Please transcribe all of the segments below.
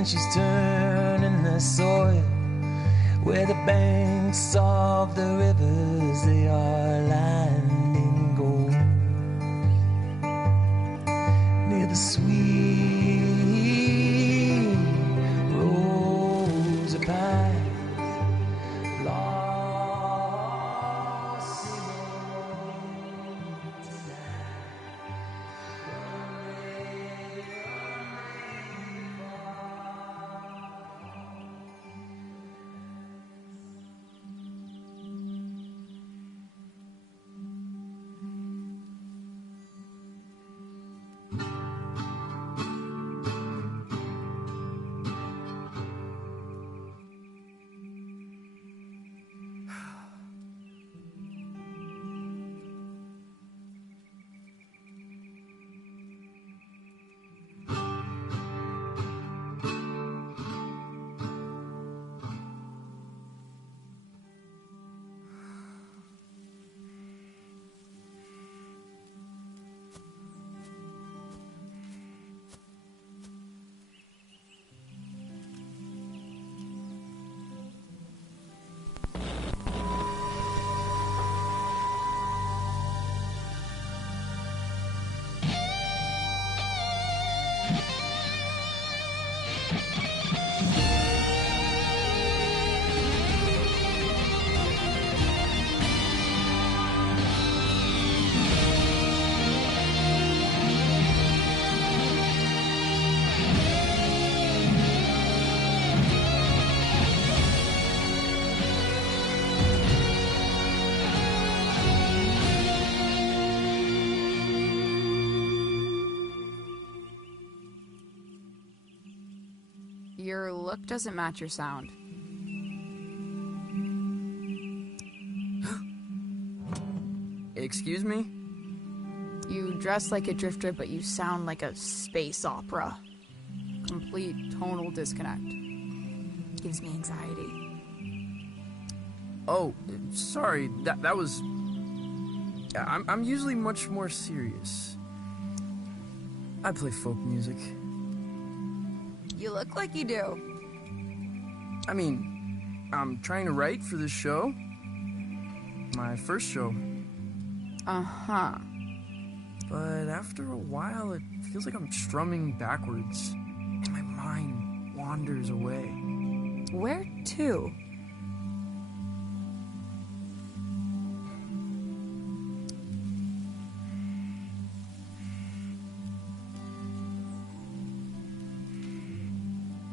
and she's turning the soil where the banks of the rivers, they are lined in gold. Near the sweet roads of pine, lost in the Your look doesn't match your sound. Excuse me? You dress like a drifter, but you sound like a space opera. Complete tonal disconnect. Gives me anxiety. Oh, sorry. That was... I'm usually much more serious. I play folk music. You look like you do. I mean, I'm trying to write for this show. My first show. Uh-huh. But after a while, it feels like I'm strumming backwards. And my mind wanders away. Where to?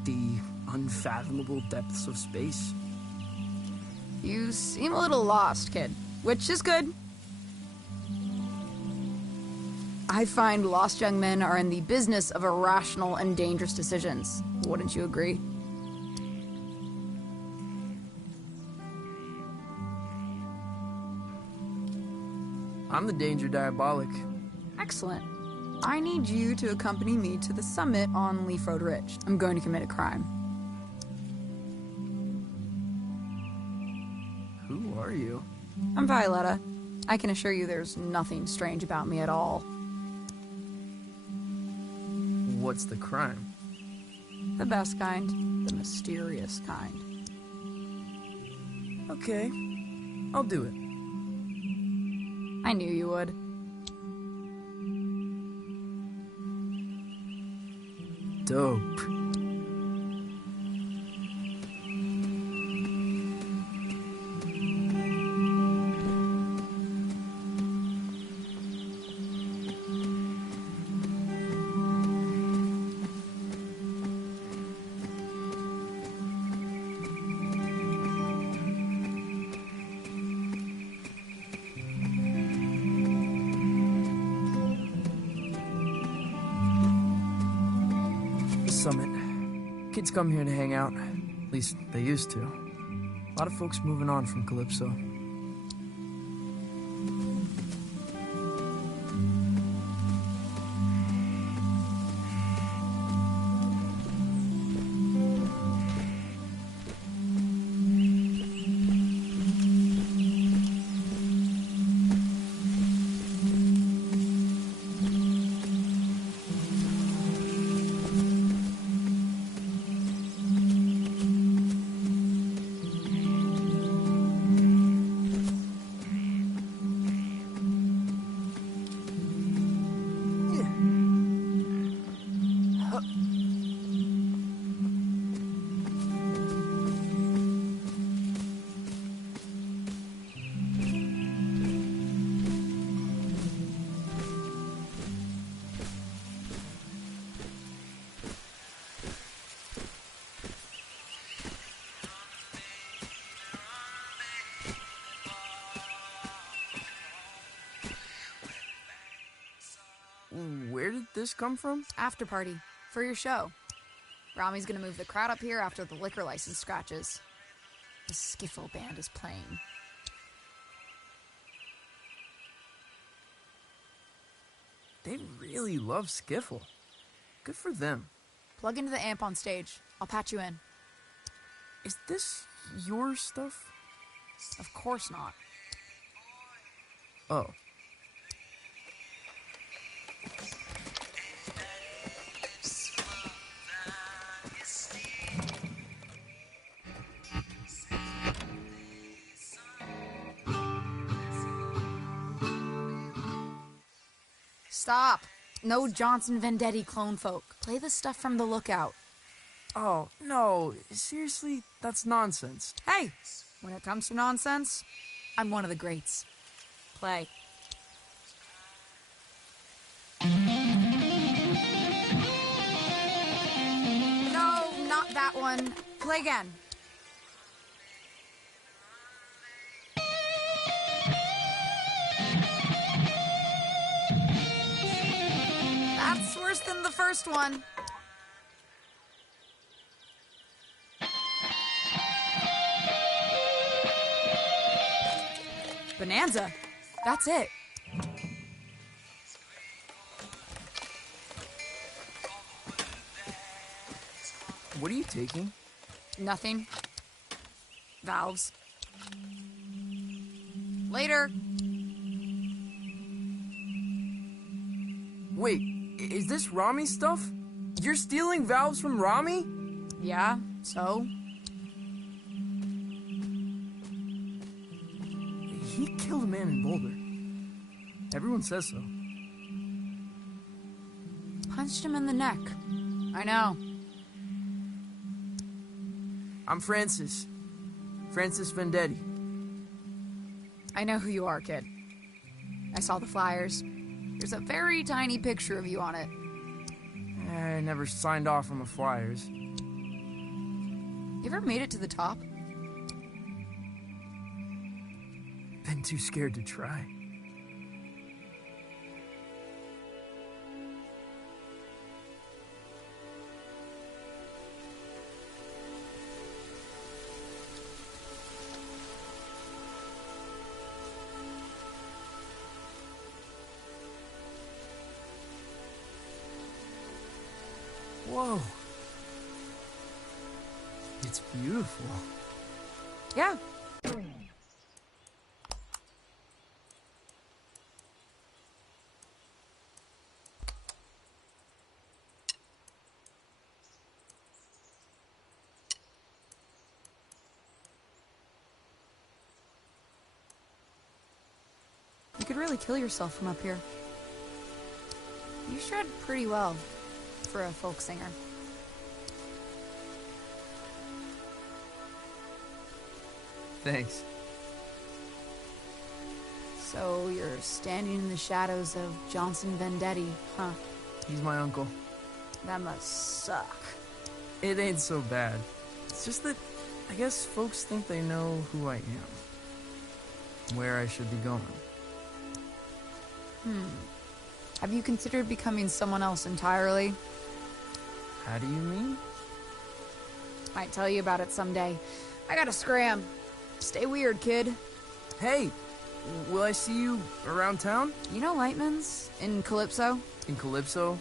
The unfathomable depths of space. You seem a little lost, kid, which is good. I find lost young men are in the business of irrational and dangerous decisions. Wouldn't you agree? I'm the danger diabolic. Excellent. I need you to accompany me to the summit on Leaf Road Ridge. I'm going to commit a crime. Who are you? I'm Violetta. I can assure you there's nothing strange about me at all. What's the crime? The best kind. The mysterious kind. Okay, I'll do it. I knew you would. Dope. Summit. Kids come here to hang out. At least they used to. A lot of folks moving on from Calypso. Where did this come from? After party. For your show. Rami's gonna move the crowd up here after the liquor license scratches. The skiffle band is playing. They really love skiffle. Good for them. Plug into the amp on stage. I'll patch you in. Is this your stuff? Of course not. Oh. Stop. No Johnson Vendetti clone folk. Play the stuff from The Lookout. Oh, no. Seriously, that's nonsense. Hey, when it comes to nonsense, I'm one of the greats. Play. No, not that one. Play again. That's worse than the first one. Bonanza. That's it. What are you taking? Nothing. Valves. Later. Wait, is this Rami's stuff? You're stealing valves from Rami? Yeah, so? He killed a man in Boulder. Everyone says so. Punched him in the neck. I know. I'm Francis. Francis Vendetti. I know who you are, kid. I saw the flyers. There's a very tiny picture of you on it. I never signed off on the flyers. You ever made it to the top? Been too scared to try. Whoa. It's beautiful. Yeah. You could really kill yourself from up here. You shred pretty well for a folk singer. Thanks. So you're standing in the shadows of Johnson Vendetti, huh? He's my uncle. That must suck. It ain't so bad. It's just that I guess folks think they know who I am. Where I should be going. Have you considered becoming someone else entirely? How do you mean? Might tell you about it someday. I gotta scram. Stay weird, kid. Hey, will I see you around town? You know Lightman's in Calypso? In Calypso?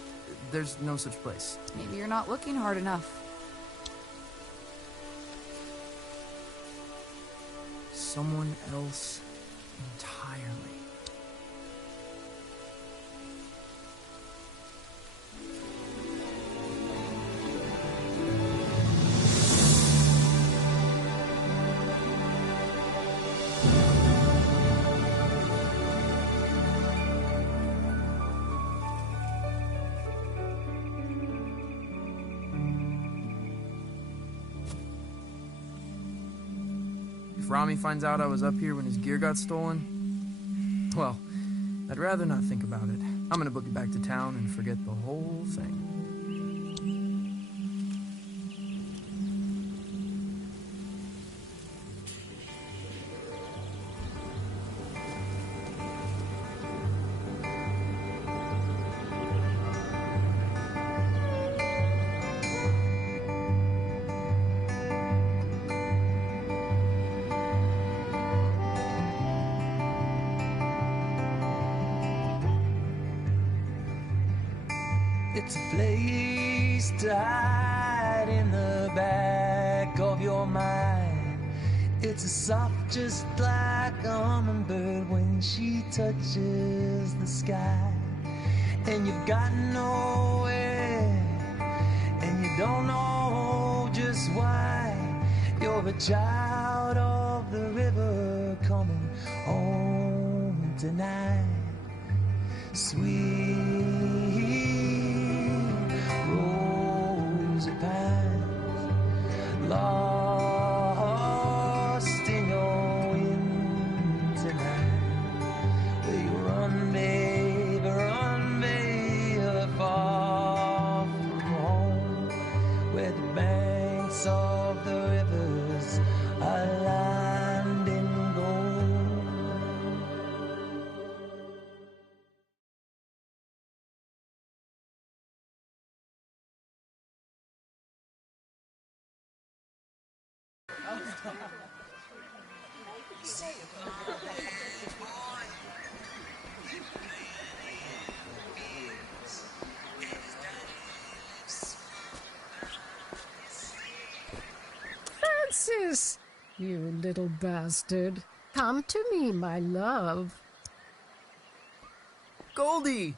There's no such place. Maybe you're not looking hard enough. Someone else entirely. If Rami finds out I was up here when his gear got stolen, well, I'd rather not think about it. I'm gonna book it back to town and forget the whole thing. It's a place to hide in the back of your mind. It's a soft just like a hummingbird when she touches the sky. And you've got nowhere, and you don't know just why. You're a child of the river coming home tonight. Sweet rosy pines, lost in your wind tonight. Will you run, babe, far from home, where the banks of the rivers are lined in gold. Francis, you little bastard. Come to me, my love. Goldie!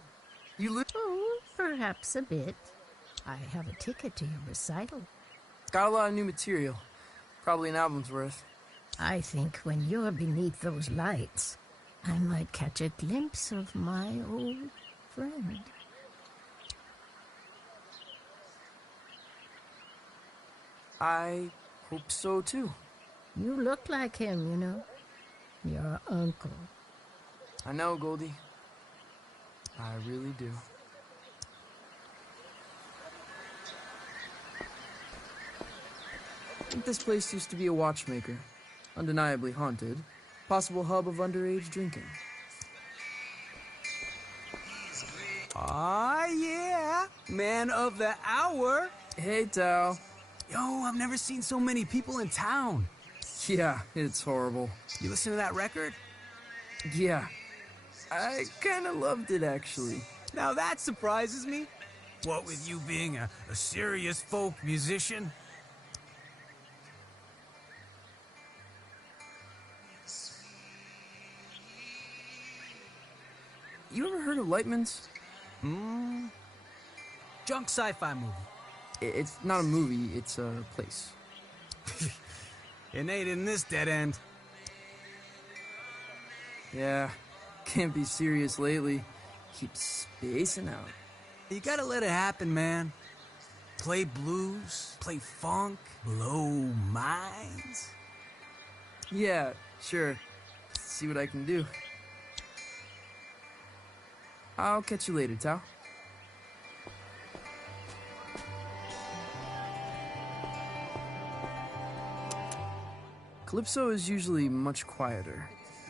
You Oh, perhaps a bit. I have a ticket to your recital. got a lot of new material. Probably an album's worth. I think when you're beneath those lights, I might catch a glimpse of my old friend. I hope so, too. You look like him, you know. Your uncle. I know, Goldie. I really do. I think this place used to be a watchmaker. Undeniably haunted. Possible hub of underage drinking. Aw, yeah. Man of the hour. Hey, Tao. Yo, I've never seen so many people in town. Yeah, it's horrible. You listen to that record? Yeah. I kinda loved it, actually. Now that surprises me. What with you being a serious folk musician? You ever heard of Lightman's? Junk sci-fi movie. It's not a movie, it's a place. It ain't in this dead end. Yeah, can't be serious lately. Keep spacing out. You gotta let it happen, man. Play blues, play funk, blow minds. Yeah, sure. See what I can do. I'll catch you later, Tao. Calypso is usually much quieter.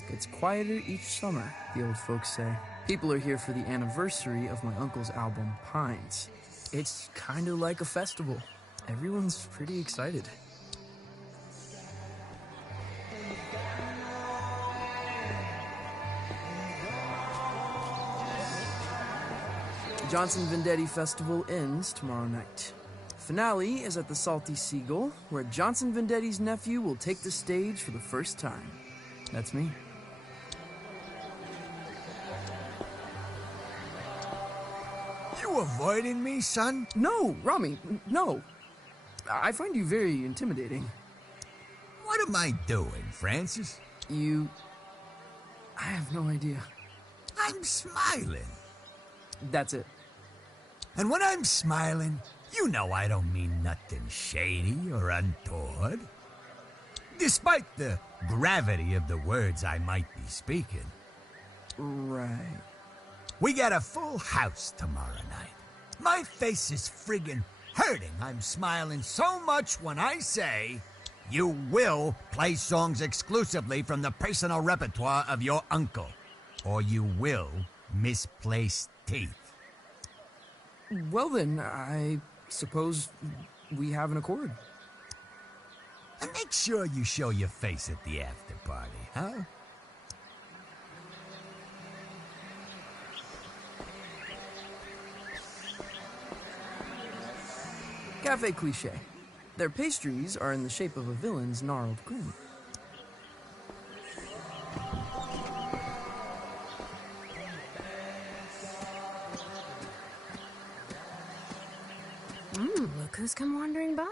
Gets quieter each summer, the old folks say. People are here for the anniversary of my uncle's album, Pines. It's kinda like a festival. Everyone's pretty excited. The Johnson Vendetti Festival ends tomorrow night. Finale is at the Salty Seagull, where Johnson Vendetti's nephew will take the stage for the first time. That's me. You avoiding me, son? No, Rami, no. I find you very intimidating. What am I doing, Francis? I have no idea. I'm smiling. That's it. And when I'm smiling, you know I don't mean nothing shady or untoward. Despite the gravity of the words I might be speaking. Right. We got a full house tomorrow night. My face is friggin' hurting. I'm smiling so much when I say you will play songs exclusively from the personal repertoire of your uncle. Or you will misplace teeth. Well then, I suppose we have an accord. And make sure you show your face at the after party, huh? Cafe cliché. Their pastries are in the shape of a villain's gnarled grin. Look who's come wandering by.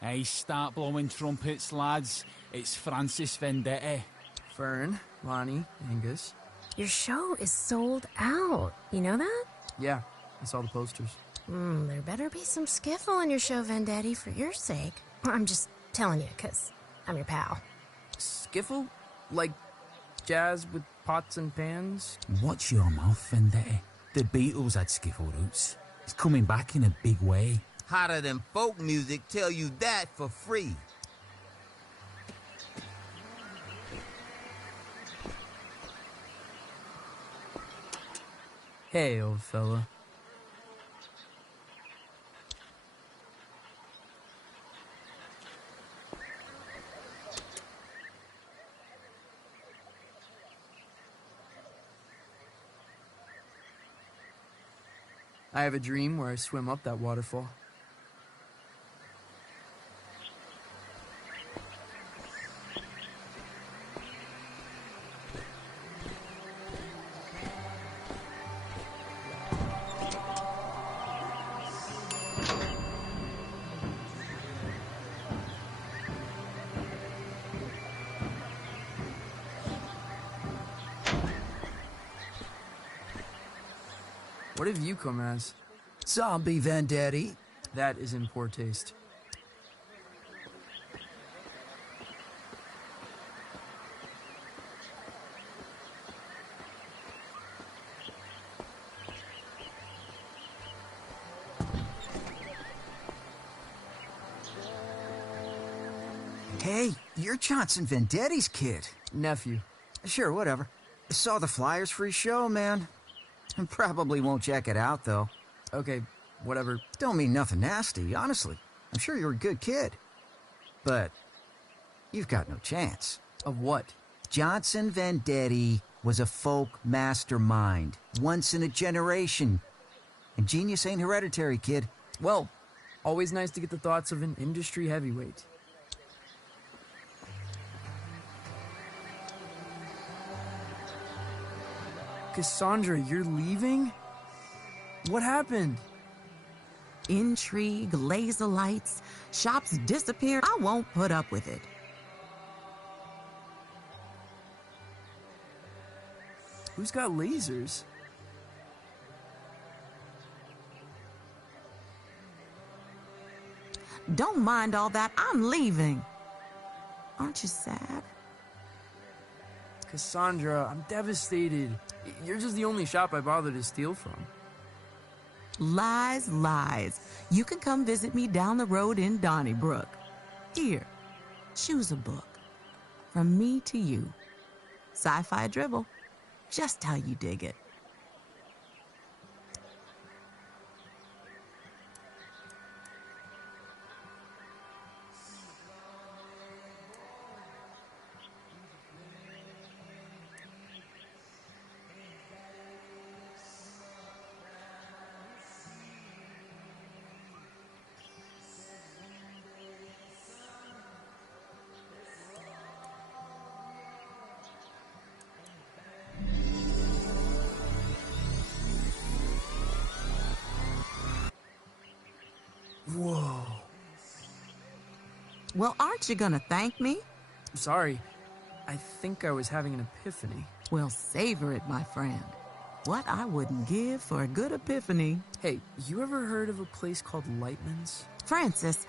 Hey, start blowing trumpets, lads. It's Francis Vendetti. Fern, Lonnie, Angus. Your show is sold out. You know that? Yeah, I saw the posters. There better be some skiffle in your show, Vendetti, for your sake. I'm just telling you, 'cause I'm your pal. Skiffle? Like jazz with pots and pans? Watch your mouth, Vendetti. The Beatles had skiffle roots. It's coming back in a big way. Hotter than folk music, tell you that for free. Hey, old fella. I have a dream where I swim up that waterfall. What have you come as? Zombie Vendetti. That is in poor taste. Hey, you're Johnson Vendetti's kid. Nephew. Sure, whatever. Saw the flyers for his show, man. Probably won't check it out, though. Okay, whatever. Don't mean nothing nasty, honestly. I'm sure you're a good kid. But you've got no chance. Of what? Johnson Vendetti was a folk mastermind. Once in a generation. And genius ain't hereditary, kid. Well, always nice to get the thoughts of an industry heavyweight. Cassandra, you're leaving? What happened? Intrigue, laser lights, shops disappear. I won't put up with it. Who's got lasers? Don't mind all that. I'm leaving. Aren't you sad? Cassandra, I'm devastated. You're just the only shop I bother to steal from. Lies, lies. You can come visit me down the road in Donnybrook. Here, choose a book. From me to you. Sci-fi dribble. Just how you dig it. Whoa. Well, aren't you gonna thank me? Sorry. I think I was having an epiphany. Well, savor it, my friend. What I wouldn't give for a good epiphany. Hey, you ever heard of a place called Lightman's? Francis,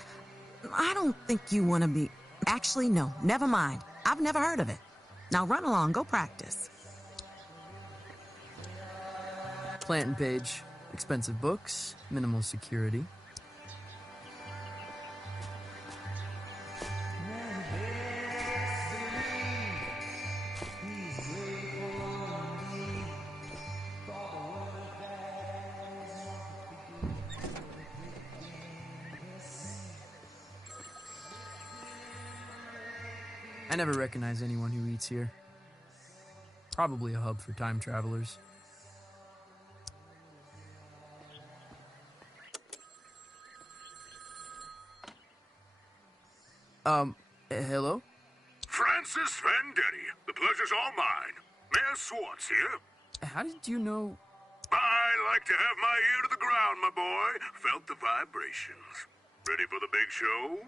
I don't think you want to be... Actually, no, never mind. I've never heard of it. Now run along, go practice. Plant and Page. Expensive books, minimal security. I never recognize anyone who eats here. Probably a hub for time travelers. Hello? Francis Vendetti, the pleasure's all mine. Mayor Swartz here. How did you know... I like to have my ear to the ground, my boy. Felt the vibrations. Ready for the big show?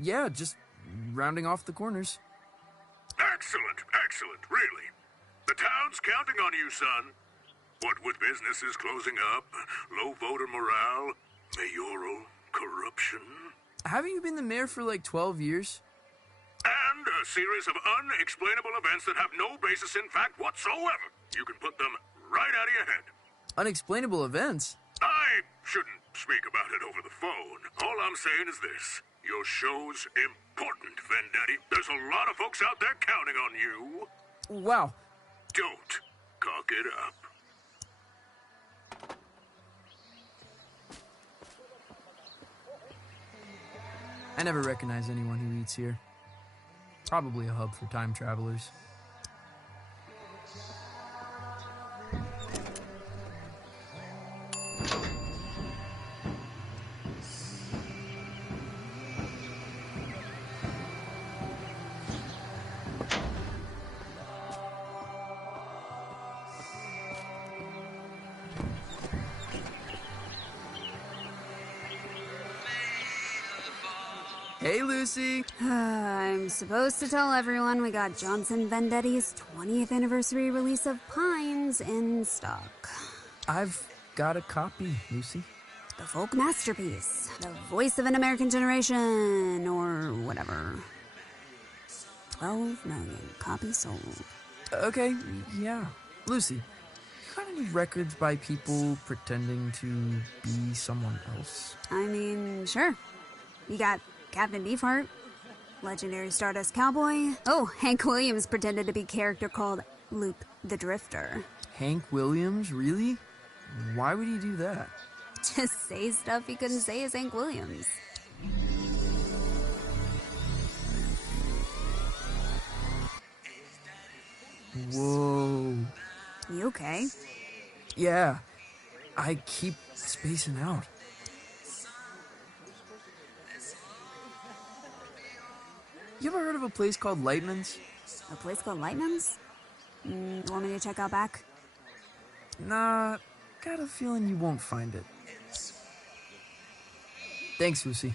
Yeah, just rounding off the corners. Excellent, excellent, really. The town's counting on you, son. What with businesses closing up, low voter morale, mayoral corruption... Haven't you been the mayor for like 12 years? And a series of unexplainable events that have no basis in fact whatsoever. You can put them right out of your head. Unexplainable events? I shouldn't speak about it over the phone. All I'm saying is this. Your show's important, Vendetti. There's a lot of folks out there counting on you. Wow. Don't cock it up. I never recognize anyone who eats here. Probably a hub for time travelers. Hey, Lucy! I'm supposed to tell everyone we got Johnson Vendetti's 20th anniversary release of Pines in stock. I've got a copy, Lucy. The folk masterpiece. The voice of an American generation, or whatever. 12 million copies sold. Okay, yeah. Lucy, you got any records by people pretending to be someone else? I mean, sure. You got Captain Beefheart, legendary Stardust Cowboy. Oh, Hank Williams pretended to be a character called Luke the Drifter. Hank Williams? Really? Why would he do that? Just say stuff he couldn't say as Hank Williams. Whoa. You okay? Yeah. I keep spacing out. You ever heard of a place called Lightman's? A place called Lightman's? Want me to check out back? Nah, got a feeling you won't find it. Thanks, Lucy.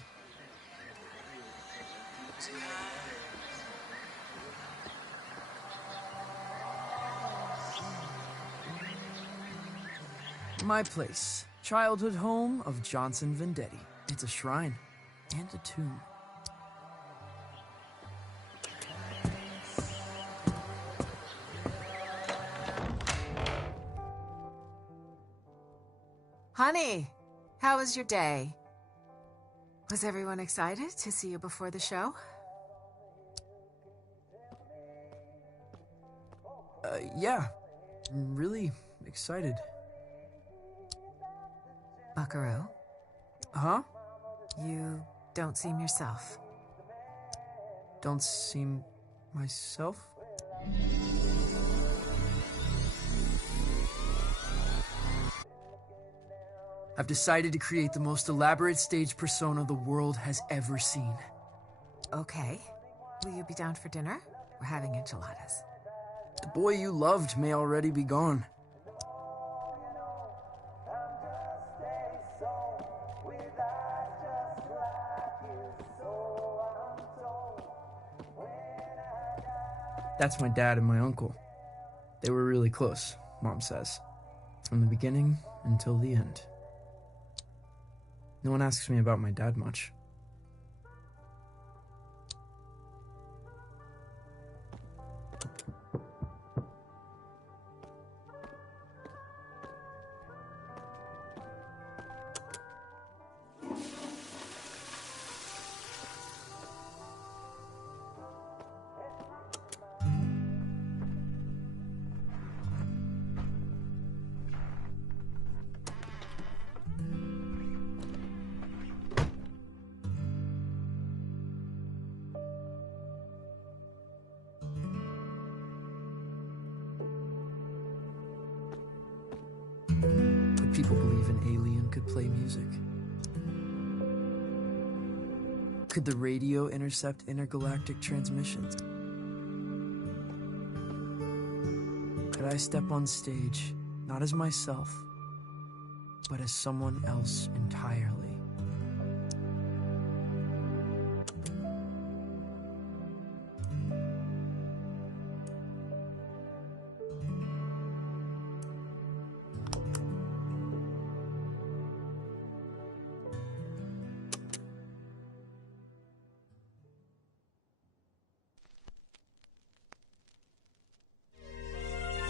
My place. Childhood home of Johnson Vendetti. It's a shrine and a tomb. Honey, how was your day? Was everyone excited to see you before the show? Yeah. I'm really excited. Buckaroo? Huh? You don't seem yourself. Don't seem myself? I've decided to create the most elaborate stage persona the world has ever seen. Okay. Will you be down for dinner? We're having enchiladas. The boy you loved may already be gone. That's my dad and my uncle. They were really close, Mom says. From the beginning until the end. No one asks me about my dad much. People believe an alien could play music. Could the radio intercept intergalactic transmissions? Could I step on stage, not as myself, but as someone else entirely?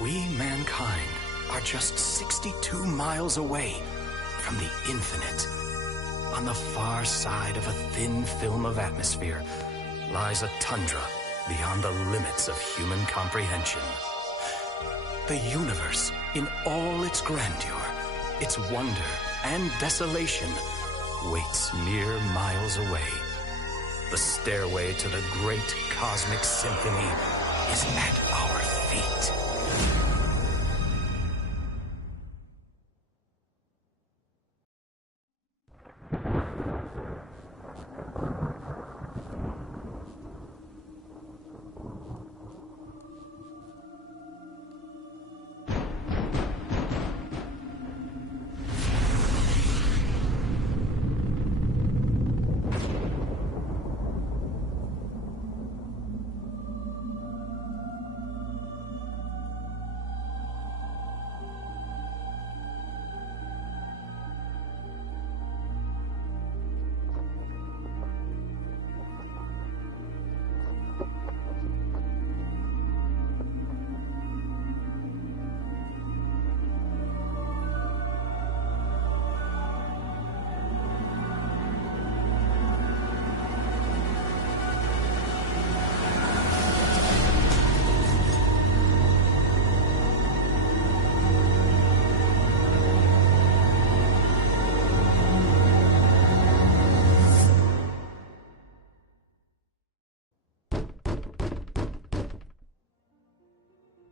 We, mankind, are just 62 miles away from the infinite. On the far side of a thin film of atmosphere lies a tundra beyond the limits of human comprehension. The universe, in all its grandeur, its wonder and desolation, waits mere miles away. The stairway to the great cosmic symphony is at our feet.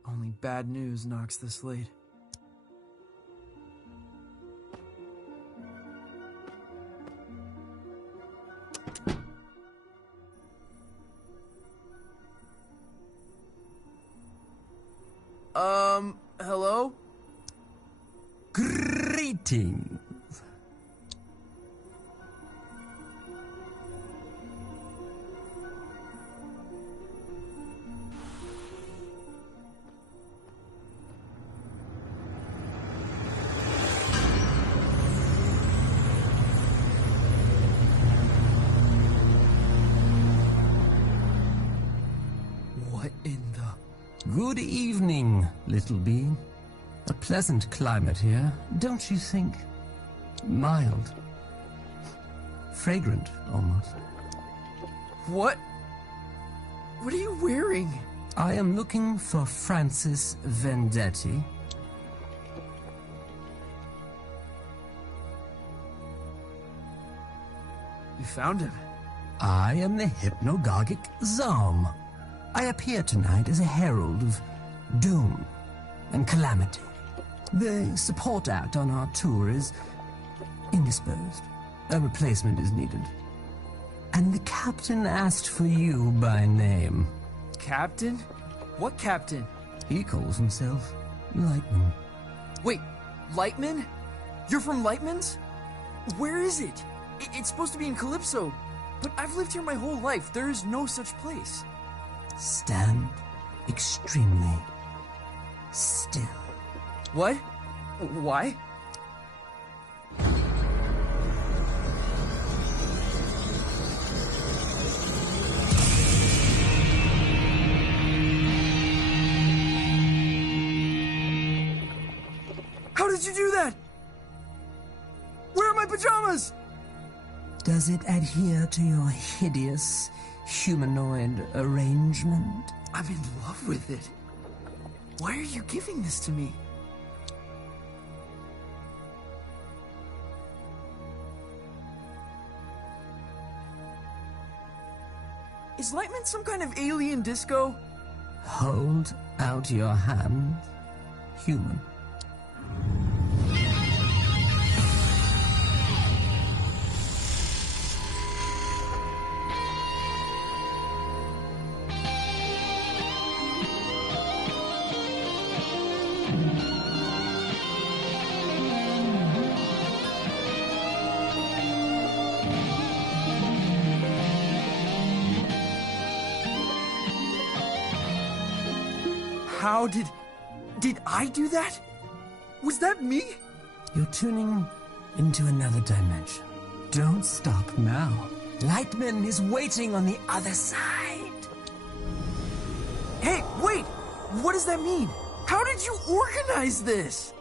Only bad news knocks this late. Hello? Greetings. What in the... Good evening, little bee. A pleasant climate here, don't you think? Mild. Fragrant, almost. What? What are you wearing? I am looking for Francis Vendetti. You found him. I am the hypnagogic Zalm. I appear tonight as a herald of doom and calamity. The support act on our tour is indisposed. A replacement is needed. And the captain asked for you by name. Captain? What captain? He calls himself Lightman. Wait, Lightman? You're from Lightman's? Where is it? It's supposed to be in Calypso, but I've lived here my whole life. There is no such place. Stand extremely still. What? Why? How did you do that? Where are my pajamas? Does it adhere to your hideous humanoid arrangement? I'm in love with it. Why are you giving this to me? Is Lightman some kind of alien disco? Hold out your hand, human. How did I do that? Was that me? You're tuning into another dimension. Don't stop now. Lightman is waiting on the other side. Hey, wait! What does that mean? How did you organize this?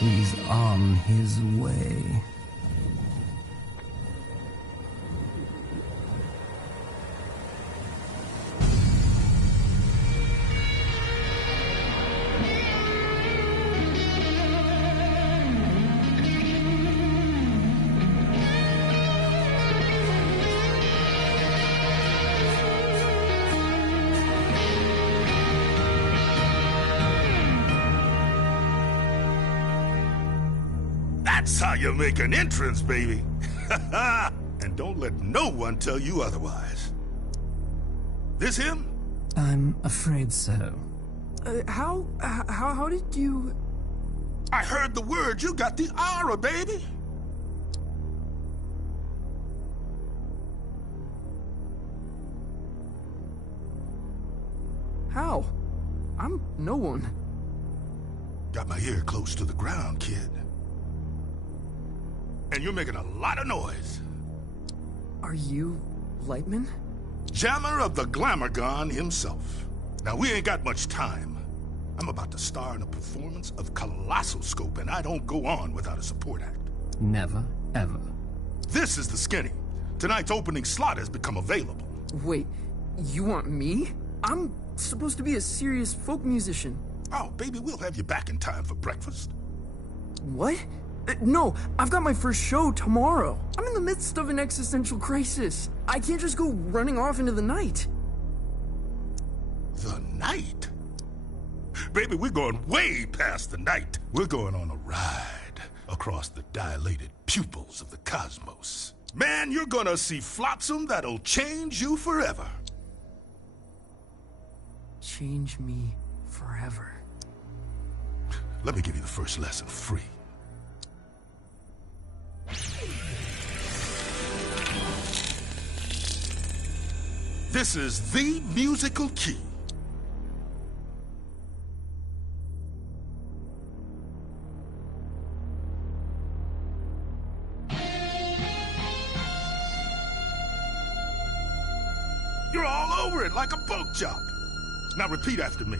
He's on his way. That's how you make an entrance, baby. And don't let no one tell you otherwise. This him? I'm afraid so. How did you... I heard the word. You got the aura, baby. How? I'm no one. Got my ear close to the ground, kid. And you're making a lot of noise. Are you Lightman? Jammer of the Glamourgon himself. Now, we ain't got much time. I'm about to star in a performance of colossal scope, and I don't go on without a support act. Never, ever. This is the Skinny. Tonight's opening slot has become available. Wait, you want me? I'm supposed to be a serious folk musician. Oh, baby, we'll have you back in time for breakfast. What? No, I've got my first show tomorrow. I'm in the midst of an existential crisis. I can't just go running off into the night. The night? Baby, we're going way past the night. We're going on a ride across the dilated pupils of the cosmos. Man, you're gonna see flotsam that'll change you forever. Change me forever. Let me give you the first lesson free. This is the musical key. You're all over it like a pork chop. Now repeat after me.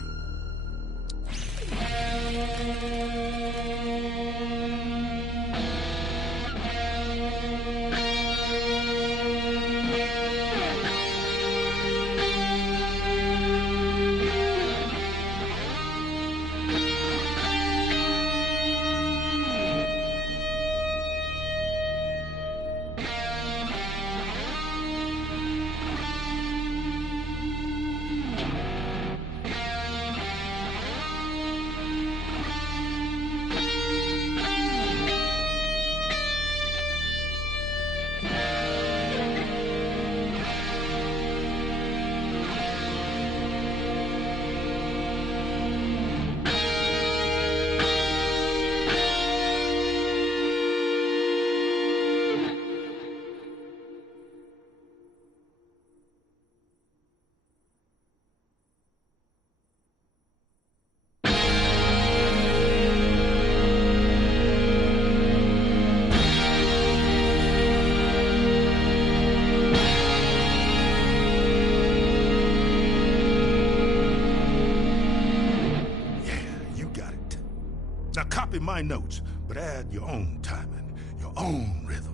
Now copy my notes, but add your own timing, your own rhythm.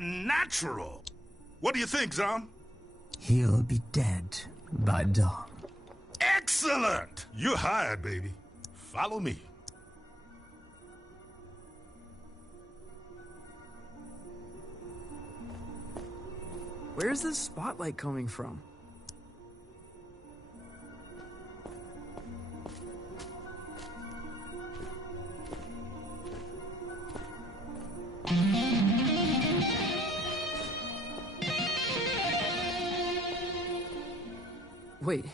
Natural. What do you think, Zom? He'll be dead by dawn. Excellent! You're hired, baby. Follow me. Where's this spotlight coming from? Wait,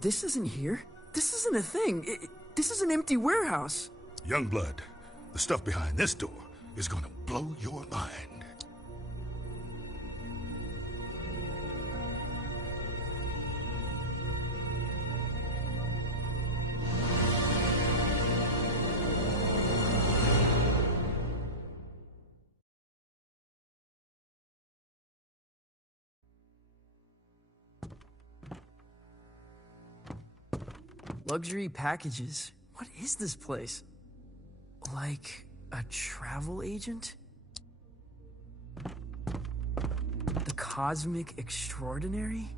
this isn't here? This isn't a thing. This is an empty warehouse. Youngblood, the stuff behind this door is gonna blow your mind. Luxury packages. What is this place? Like a travel agent? The Cosmic Extraordinary?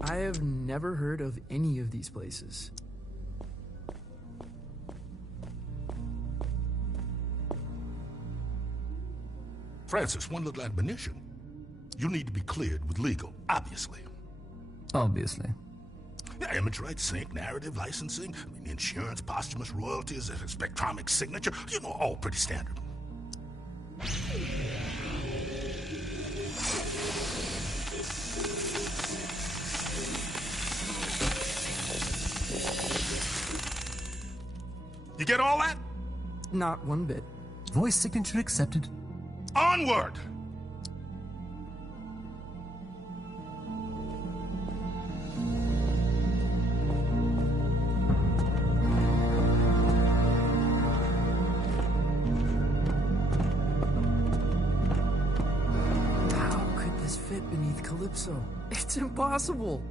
I have never heard of any of these places. Francis, one little admonition. You need to be cleared with legal, obviously. Obviously. Yeah, image rights, sync, narrative, licensing, insurance, posthumous royalties, a spectromic signature, you know, all pretty standard. You get all that? Not one bit. Voice signature accepted. Onward! Calypso. It's impossible.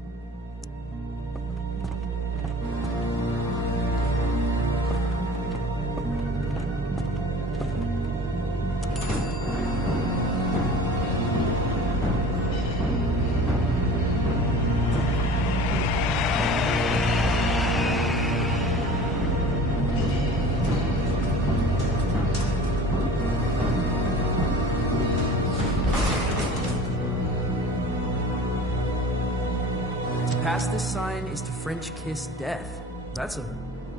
Past this sign is to French kiss death. That's a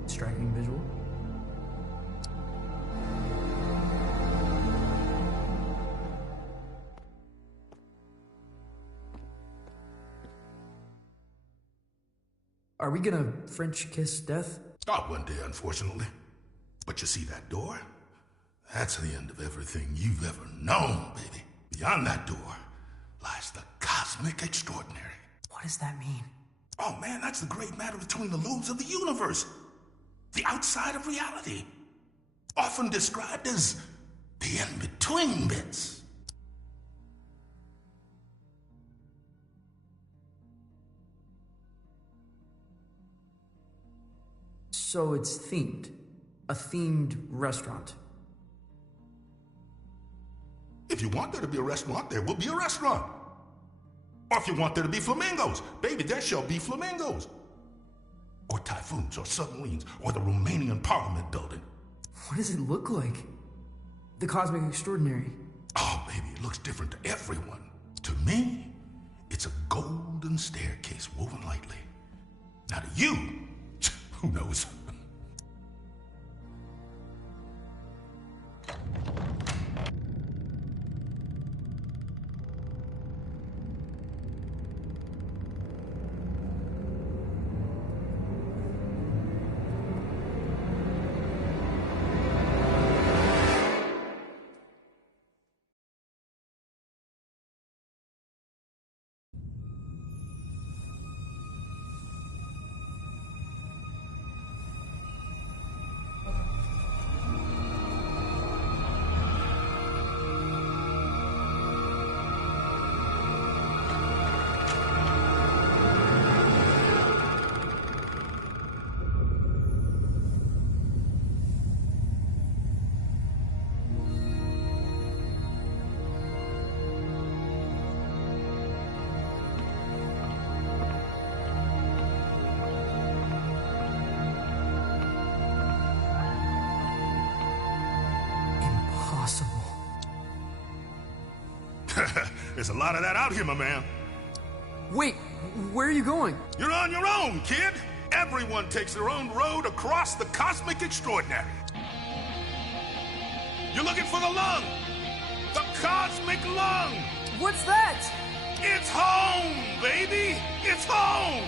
striking visual. Are we gonna French kiss death? Oh, one day, unfortunately. But you see that door? That's the end of everything you've ever known, baby. Beyond that door lies the cosmic extraordinary. What does that mean? Oh man, that's the great matter between the lobes of the universe. The outside of reality. Often described as the in-between bits. So it's themed. A themed restaurant. If you want there to be a restaurant, there will be a restaurant. Or if you want there to be flamingos, baby, there shall be flamingos. Or typhoons, or submarines, or the Romanian Parliament building. What does it look like? The cosmic extraordinary. Oh, baby, it looks different to everyone. To me, it's a golden staircase woven lightly. Now to you, who knows? There's a lot of that out here, my man. Wait, where are you going? You're on your own, kid. Everyone takes their own road across the cosmic extraordinary. You're looking for the lung. The cosmic lung. What's that? It's home, baby. It's home.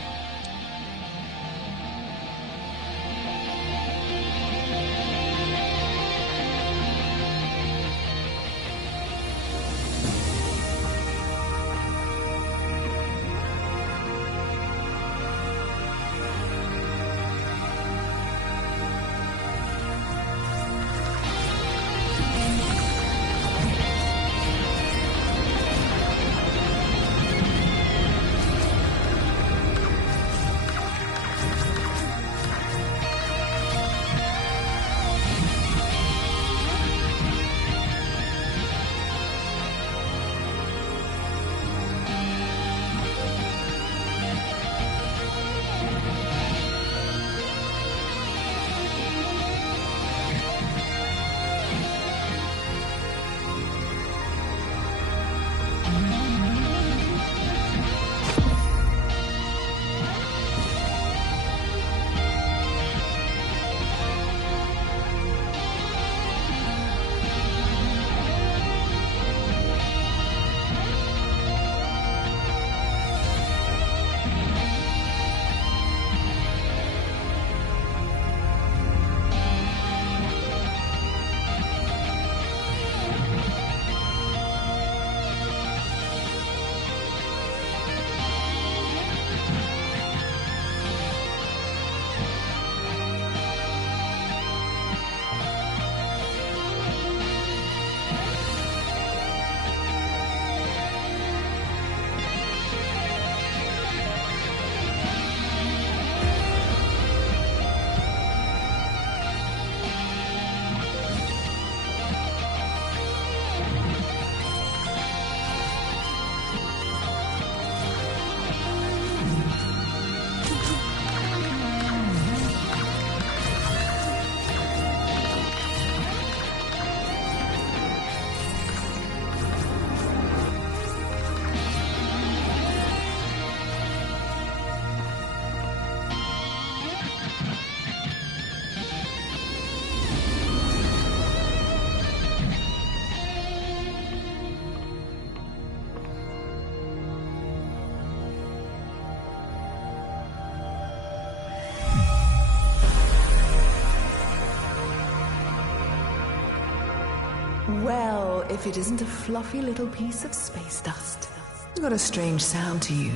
Well, if it isn't a fluffy little piece of space dust. You got a strange sound to you.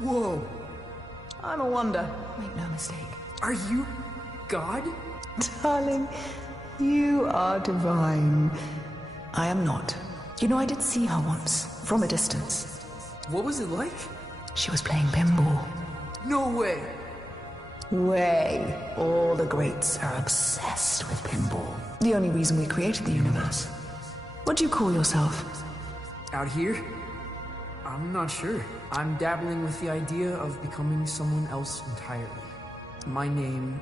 Whoa. I'm a wonder. Make no mistake. Are you God? Darling, you are divine. I am not. You know, I did see her once, from a distance. What was it like? She was playing pinball. No way. Way. All the greats are obsessed with pinball. The only reason we created the universe. What do you call yourself? Out here? I'm not sure. I'm dabbling with the idea of becoming someone else entirely. My name...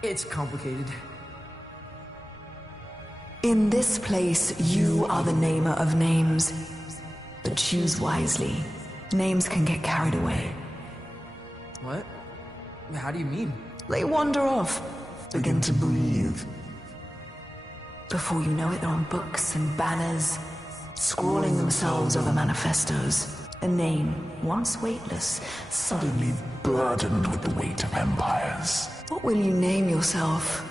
It's complicated. In this place, you are the namer of names. But choose wisely. Names can get carried away. What? How do you mean? They wander off. Begin to breathe. Before you know it, they're on books and banners, scrawling themselves over manifestos. A name, once weightless, suddenly burdened with the weight of empires. What will you name yourself?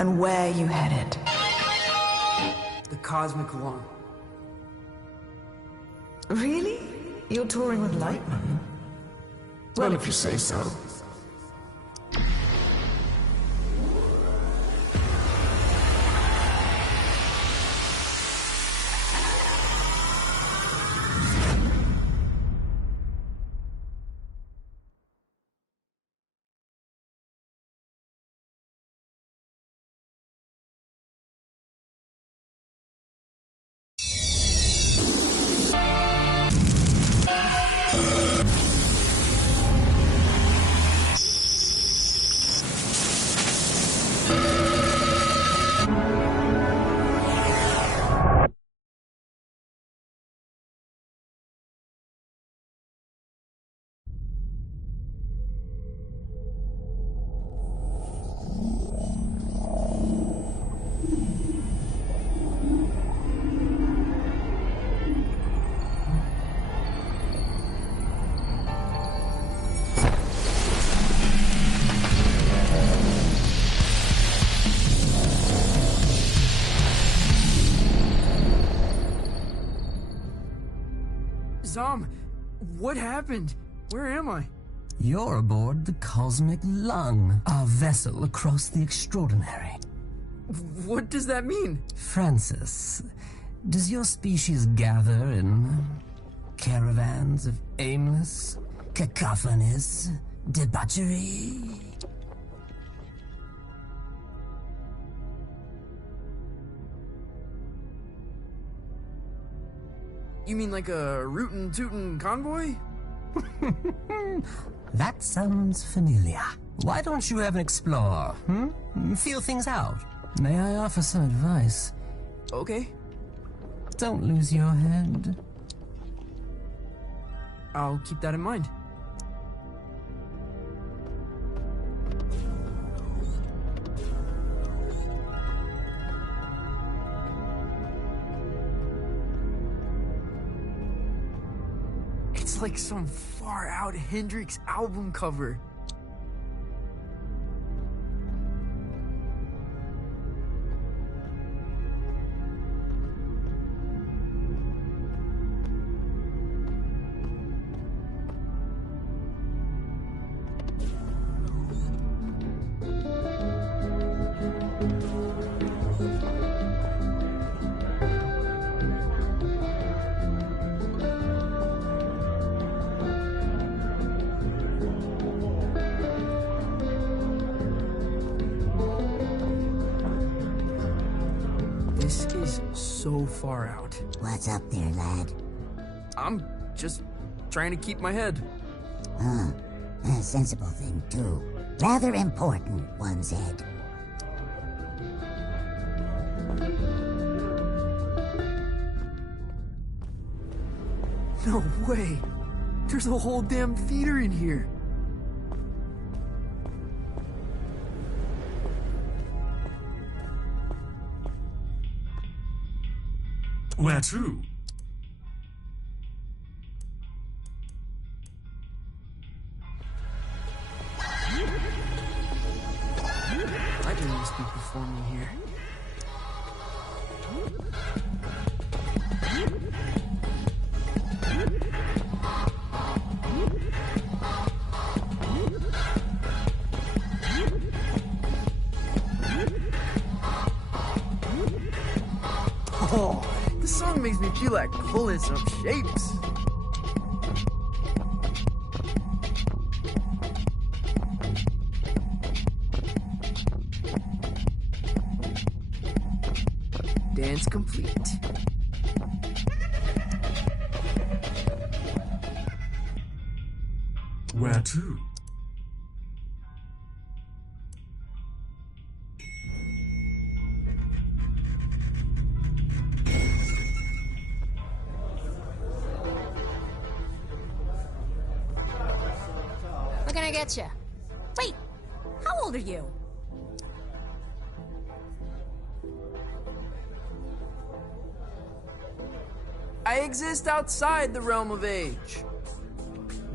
And where you headed? The Cosmic Lawn. Really? You're touring with Lightman? Well, if you say so. Zom, what happened? Where am I? You're aboard the Cosmic Lung, our vessel across the extraordinary. What does that mean? Francis, does your species gather in caravans of aimless, cacophonous debauchery? You mean like a rootin' tootin' convoy? That sounds familiar. Why don't you have an explore, Feel things out. May I offer some advice? Okay. Don't lose your head. I'll keep that in mind. It's like some far-out Hendrix album cover. This is so far out. What's up there, lad? I'm just trying to keep my head. A sensible thing, too. Rather important, one said. No way! There's a whole damn theater in here! Where to? Lightning must be performing here. Oh, this song makes me feel like pulling some shapes. Dance complete. Where to? What can I get you? Wait, how old are you? I exist outside the realm of age.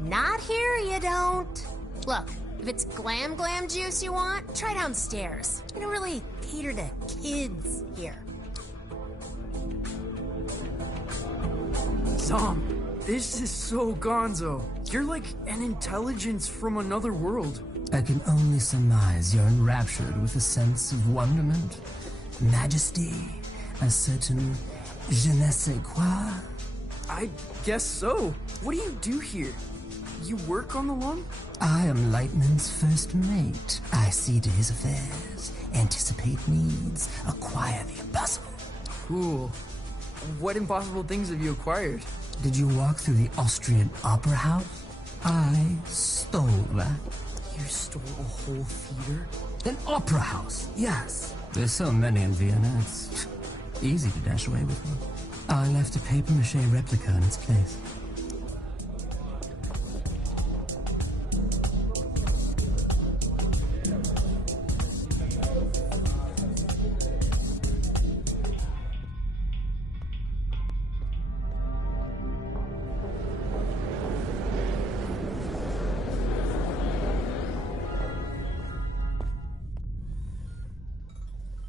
Not here, you don't. Look, if it's glam juice you want, try downstairs. We don't really cater to kids here. Zom, this is so gonzo. You're like an intelligence from another world. I can only surmise you're enraptured with a sense of wonderment, majesty, a certain je ne sais quoi. I guess so. What do you do here? You work on the lawn? I am Lightman's first mate. I see to his affairs, anticipate needs, acquire the impossible. Cool. What impossible things have you acquired? Did you walk through the Austrian Opera House? I stole that. You stole a whole theater? An opera house, yes. There's so many in Vienna, it's easy to dash away with one. I left a papier-mâché replica in its place.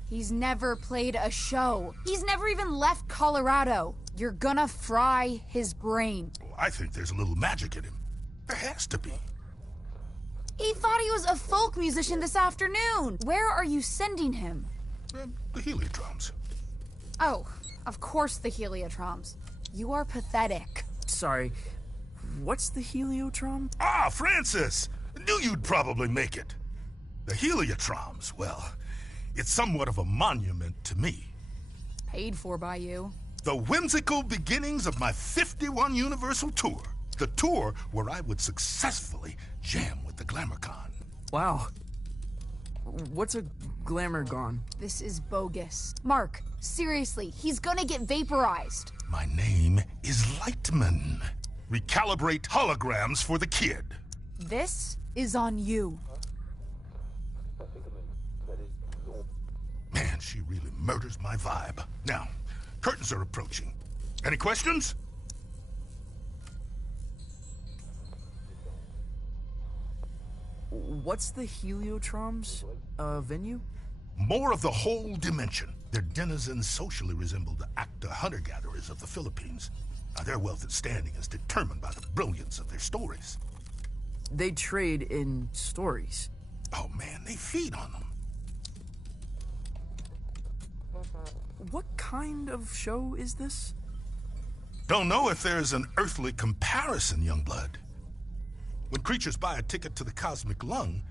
He's never played a show. He's never even left Colorado. You're gonna fry his brain. I think there's a little magic in him. There has to be. He thought he was a folk musician this afternoon. Where are you sending him? The Heliotroms. Oh, of course the Heliotroms. You are pathetic. Sorry, what's the Heliotrom? Ah, Francis! Knew you'd probably make it. The Heliotroms, well, it's somewhat of a monument to me. Paid for by you. The whimsical beginnings of my 51 Universal Tour. The tour where I would successfully jam with the GlamourCon. Wow. What's a Glamourgon? This is bogus. Mark, seriously, he's gonna get vaporized. My name is Lightman. Recalibrate holograms for the kid. This is on you. Man, she really murders my vibe. Now, curtains are approaching. Any questions? What's the Heliotroms venue? More of the whole dimension. Their denizens socially resemble the actor hunter-gatherers of the Philippines. Now, their wealth and standing is determined by the brilliance of their stories. They trade in stories. Oh man, they feed on them. What kind of show is this? Don't know if there's an earthly comparison, Youngblood. When creatures buy a ticket to the cosmic lung,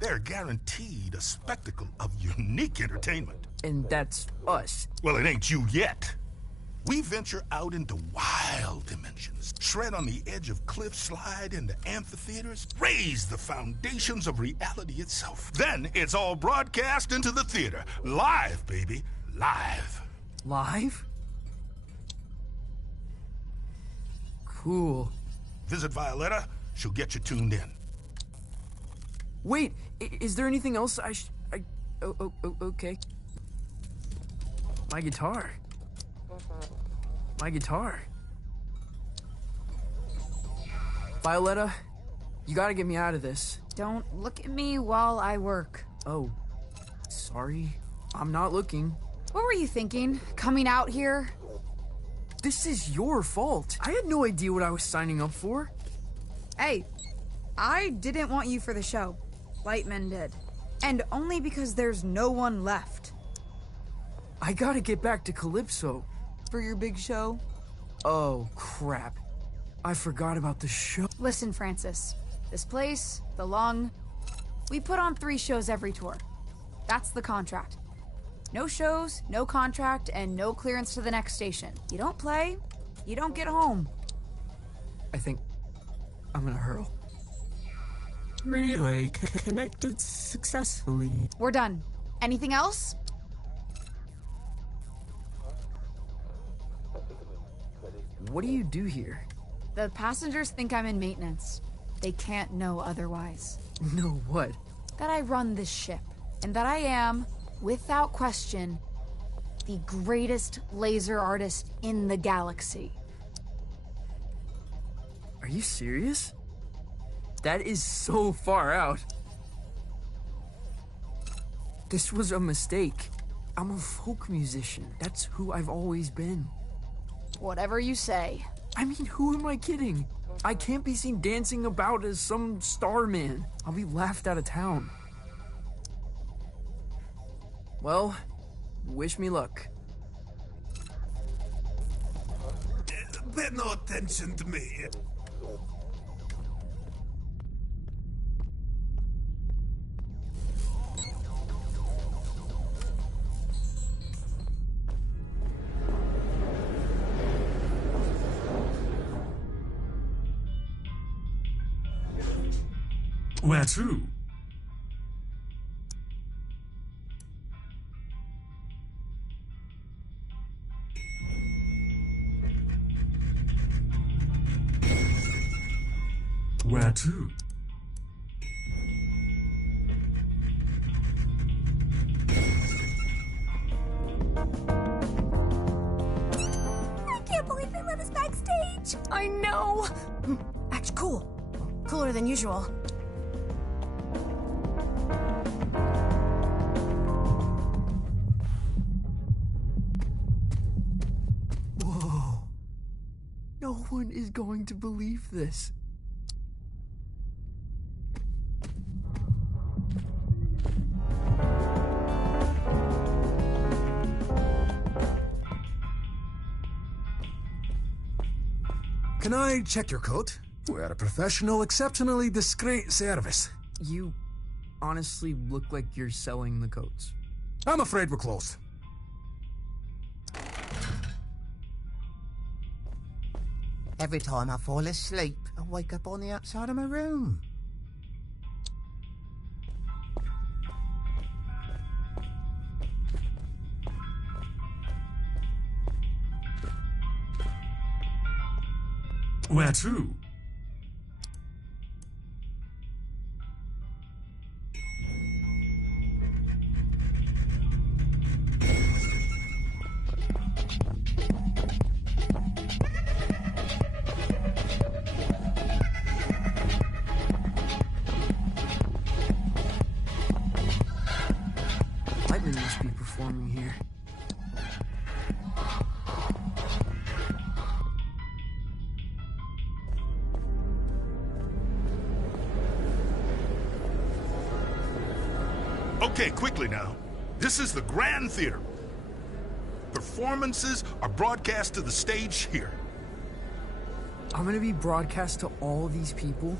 they're guaranteed a spectacle of unique entertainment. And that's us. Well, it ain't you yet. We venture out into wild dimensions, shred on the edge of cliffs, slide into amphitheaters, raise the foundations of reality itself. Then it's all broadcast into the theater. Live, baby. Live. Live? Cool. Visit Violetta. She'll get you tuned in. Wait, is there anything else okay. My guitar. My guitar. Violetta, you gotta get me out of this. Don't look at me while I work. Oh, sorry. I'm not looking. What were you thinking, coming out here? This is your fault. I had no idea what I was signing up for. Hey, I didn't want you for the show. Lightman did. And only because there's no one left. I gotta get back to Calypso. For your big show? Oh, crap. I forgot about the show. Listen, Francis. This place, the Lung, we put on 3 shows every tour. That's the contract. No shows, no contract, and no clearance to the next station. You don't play, you don't get home. I think I'm gonna hurl. Relay connected successfully. We're done. Anything else? What do you do here? The passengers think I'm in maintenance. They can't know otherwise. Know what? That I run this ship, and that I am, without question, the greatest laser artist in the galaxy. Are you serious? That is so far out. This was a mistake. I'm a folk musician. That's who I've always been. Whatever you say. I mean, who am I kidding? I can't be seen dancing about as some star man. I'll be laughed out of town. Well, wish me luck. Pay no attention to me. Where to? Where to? I can't believe they let us backstage! I know! Act cool. Cooler than usual. Whoa. No one is going to believe this. Can I check your coat? We're a professional, exceptionally discreet service. You honestly look like you're selling the coats. I'm afraid we're closed. Every time I fall asleep, I wake up on the outside of my room. Where to? Lightman must be performing here. Okay, quickly now. This is the Grand Theater. Performances are broadcast to the stage here. I'm gonna be broadcast to all these people?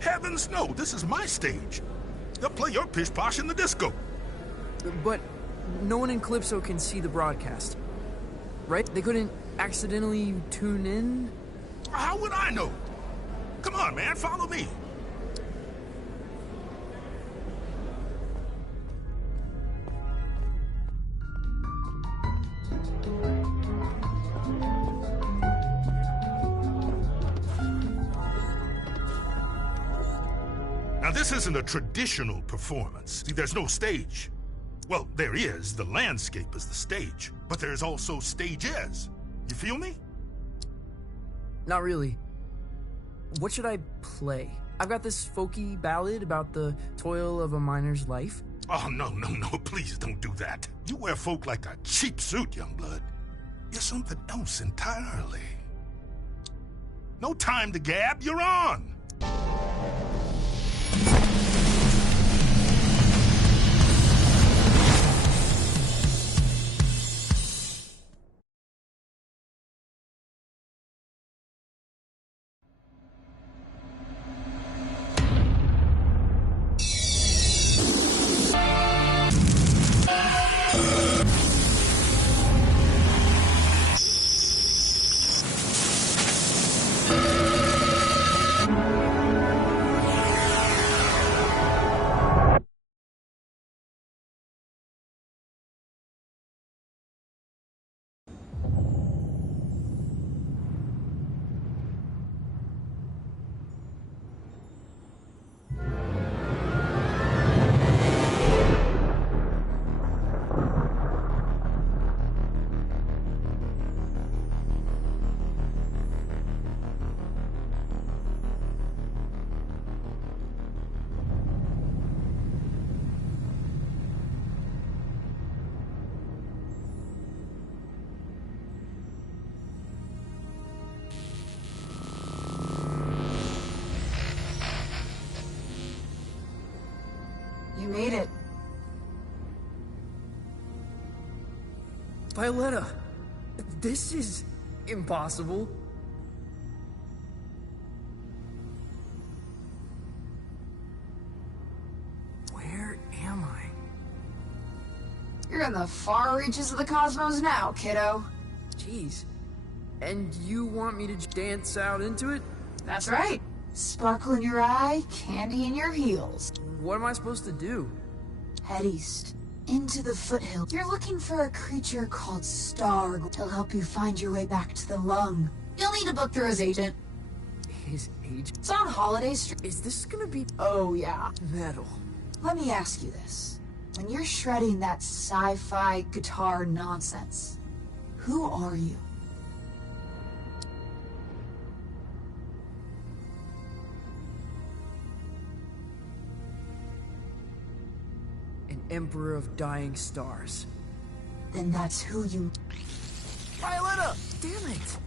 Heavens no, this is my stage. They'll play your pish-posh in the disco. But no one in Calypso can see the broadcast, right? They couldn't accidentally tune in? How would I know? Come on, man, follow me. Now, this isn't a traditional performance. See, there's no stage. Well, there is. The landscape is the stage. But there's also stages. You feel me? Not really. What should I play? I've got this folky ballad about the toil of a miner's life. Oh, no, please don't do that. You wear folk like a cheap suit, young blood. You're something else entirely. No time to gab, you're on! You made it. Violetta, this is impossible. Where am I? You're in the far reaches of the cosmos now, kiddo. Jeez. And you want me to dance out into it? That's right. Sparkle in your eye, candy in your heels. What am I supposed to do? Head east, into the foothills. You're looking for a creature called Star. He'll help you find your way back to the lung. You'll need to book through his agent. His agent? It's on Holiday Street. Is this gonna be... Oh, yeah. metal? Let me ask you this. When you're shredding that sci-fi guitar nonsense, who are you? Emperor of Dying Stars. Then that's who you... Violetta! Damn it!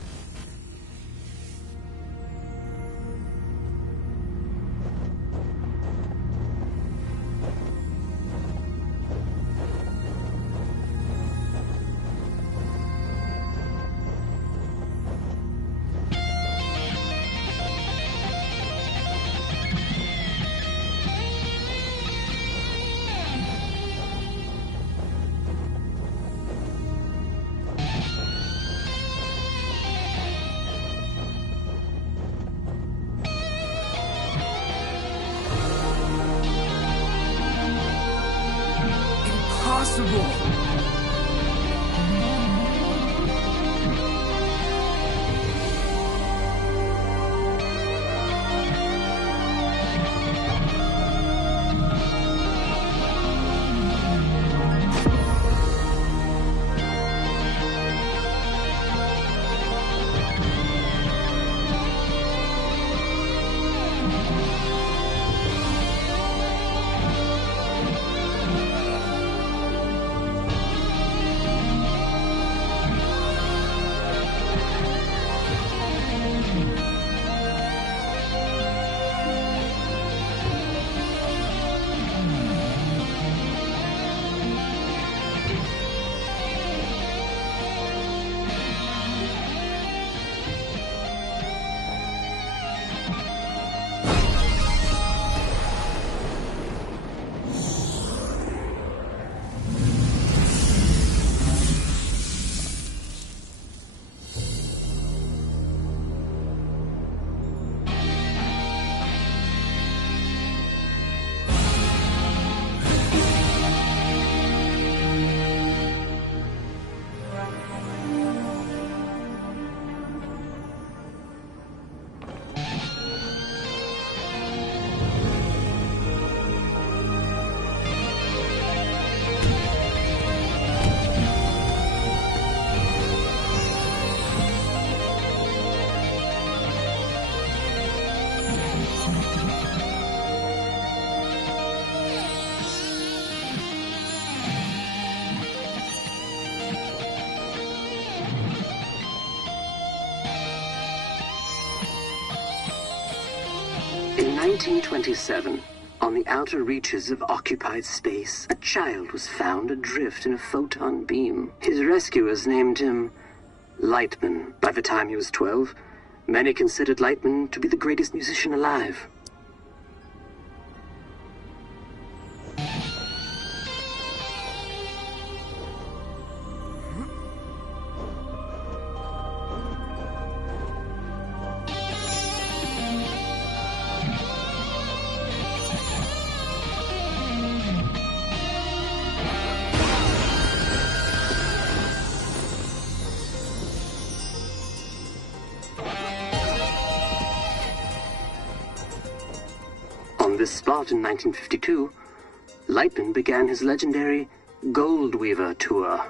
1927, on the outer reaches of occupied space, a child was found adrift in a photon beam. His rescuers named him Lightman. By the time he was 12, many considered Lightman to be the greatest musician alive. On this spot in 1952, Lightman began his legendary Gold Weaver tour.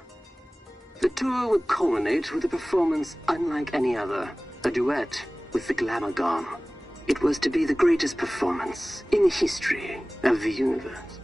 The tour would culminate with a performance unlike any other, a duet with the Glamour Gone. It was to be the greatest performance in the history of the universe.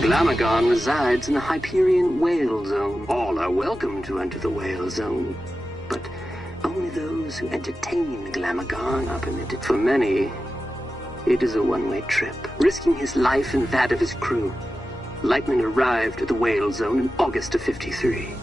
Glamagon resides in the Hyperion Whale Zone. All are welcome to enter the Whale Zone, but only those who entertain the Glamagon are permitted. For many, it is a one-way trip. Risking his life and that of his crew, Lightman arrived at the Whale Zone in August of '53.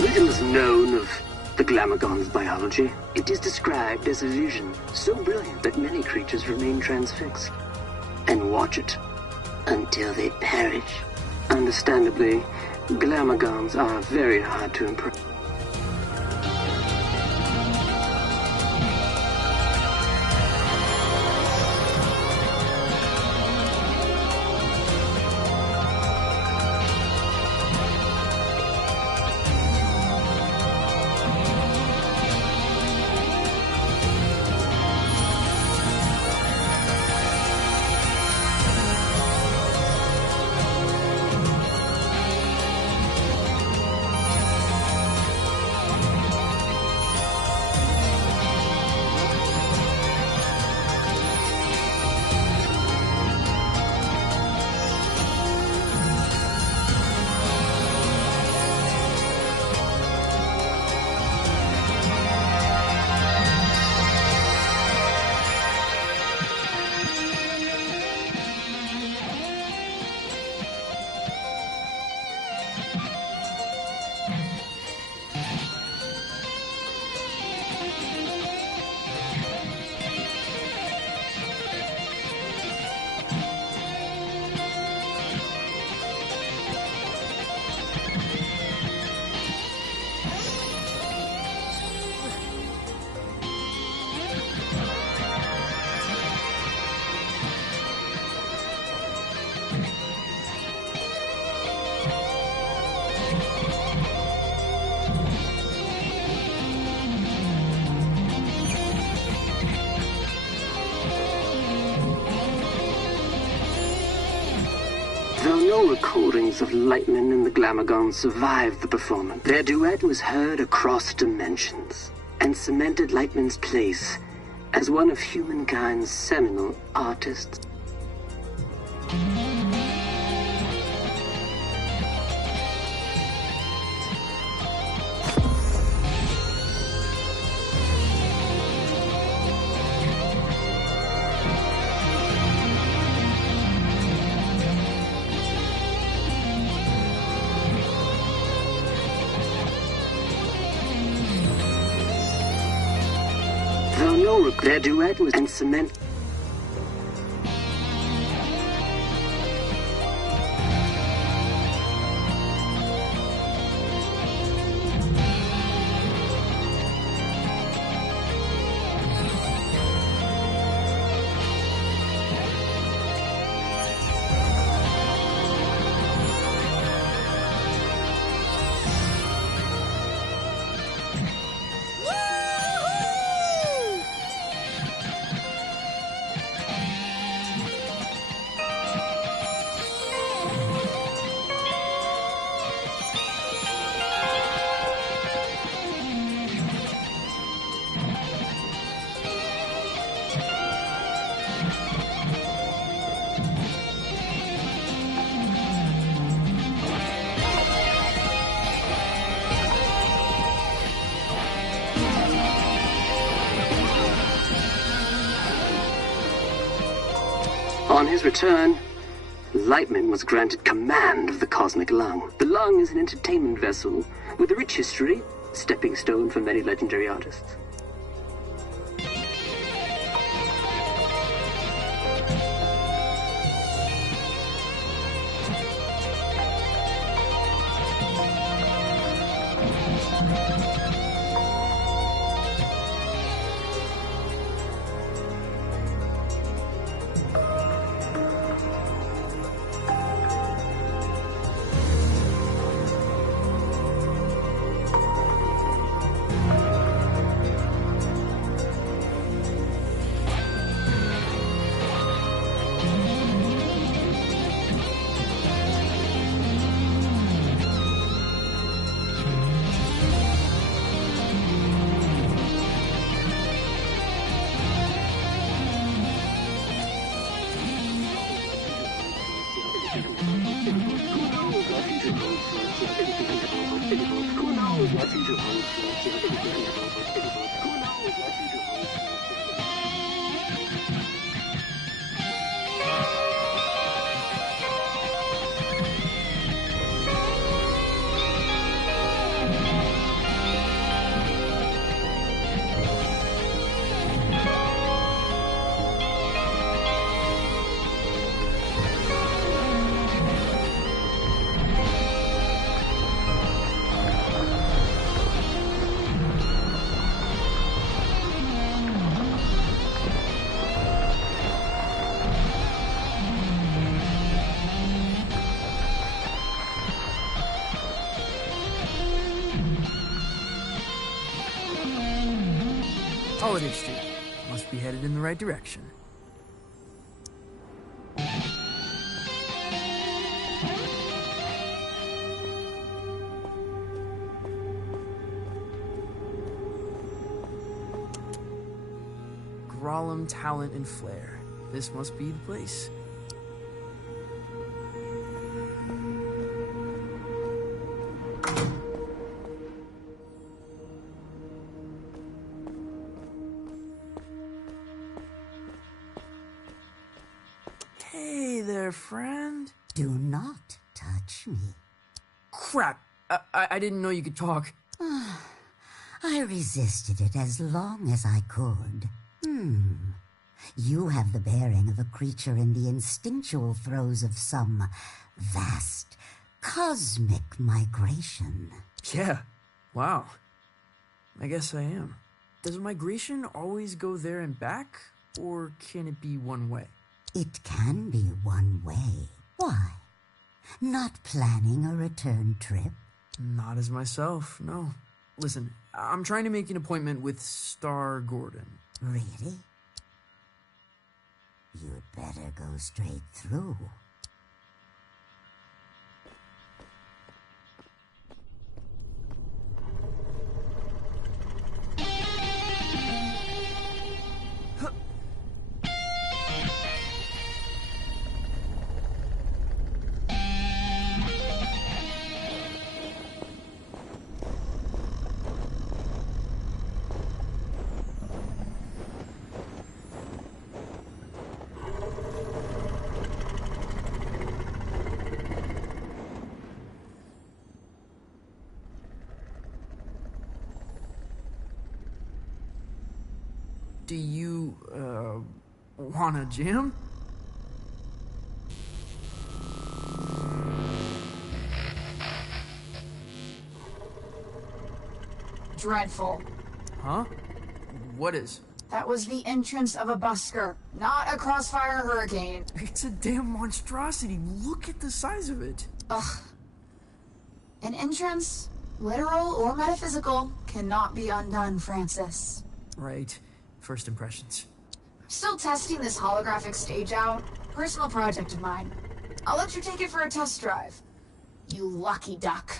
Little is known of the Glamagon's biology. It is described as a vision so brilliant that many creatures remain transfixed and watch it until they perish. Understandably, Glamagons are very hard to impress. recordings of Lightman and the Glamagons survived the performance. Their duet was heard across dimensions and cemented Lightman's place as one of humankind's seminal artists. Their duet was and cement. On his return, Lightman was granted command of the Cosmic Lung. The Lung is an entertainment vessel with a rich history, stepping stone for many legendary artists. Holiday Street. Must be headed in the right direction. Grolem Talent and Flair. This must be the place. Hey there, friend. Do not touch me. Crap! I didn't know you could talk. I resisted it as long as I could. You have the bearing of a creature in the instinctual throes of some vast, cosmic migration. Yeah. Wow. I guess I am. Does migration always go there and back, or can it be one way? It can be one way. Why? Not planning a return trip? Not as myself, no. Listen, I'm trying to make an appointment with Star Gordon. Really? You'd better go straight through. Do you, wanna jam? Dreadful. Huh? What is? That was the entrance of a busker, not a crossfire hurricane. It's a damn monstrosity. Look at the size of it. Ugh. An entrance, literal or metaphysical, cannot be undone, Francis. Right. First impressions. Still testing this holographic stage out. Personal project of mine. I'll let you take it for a test drive. You lucky duck.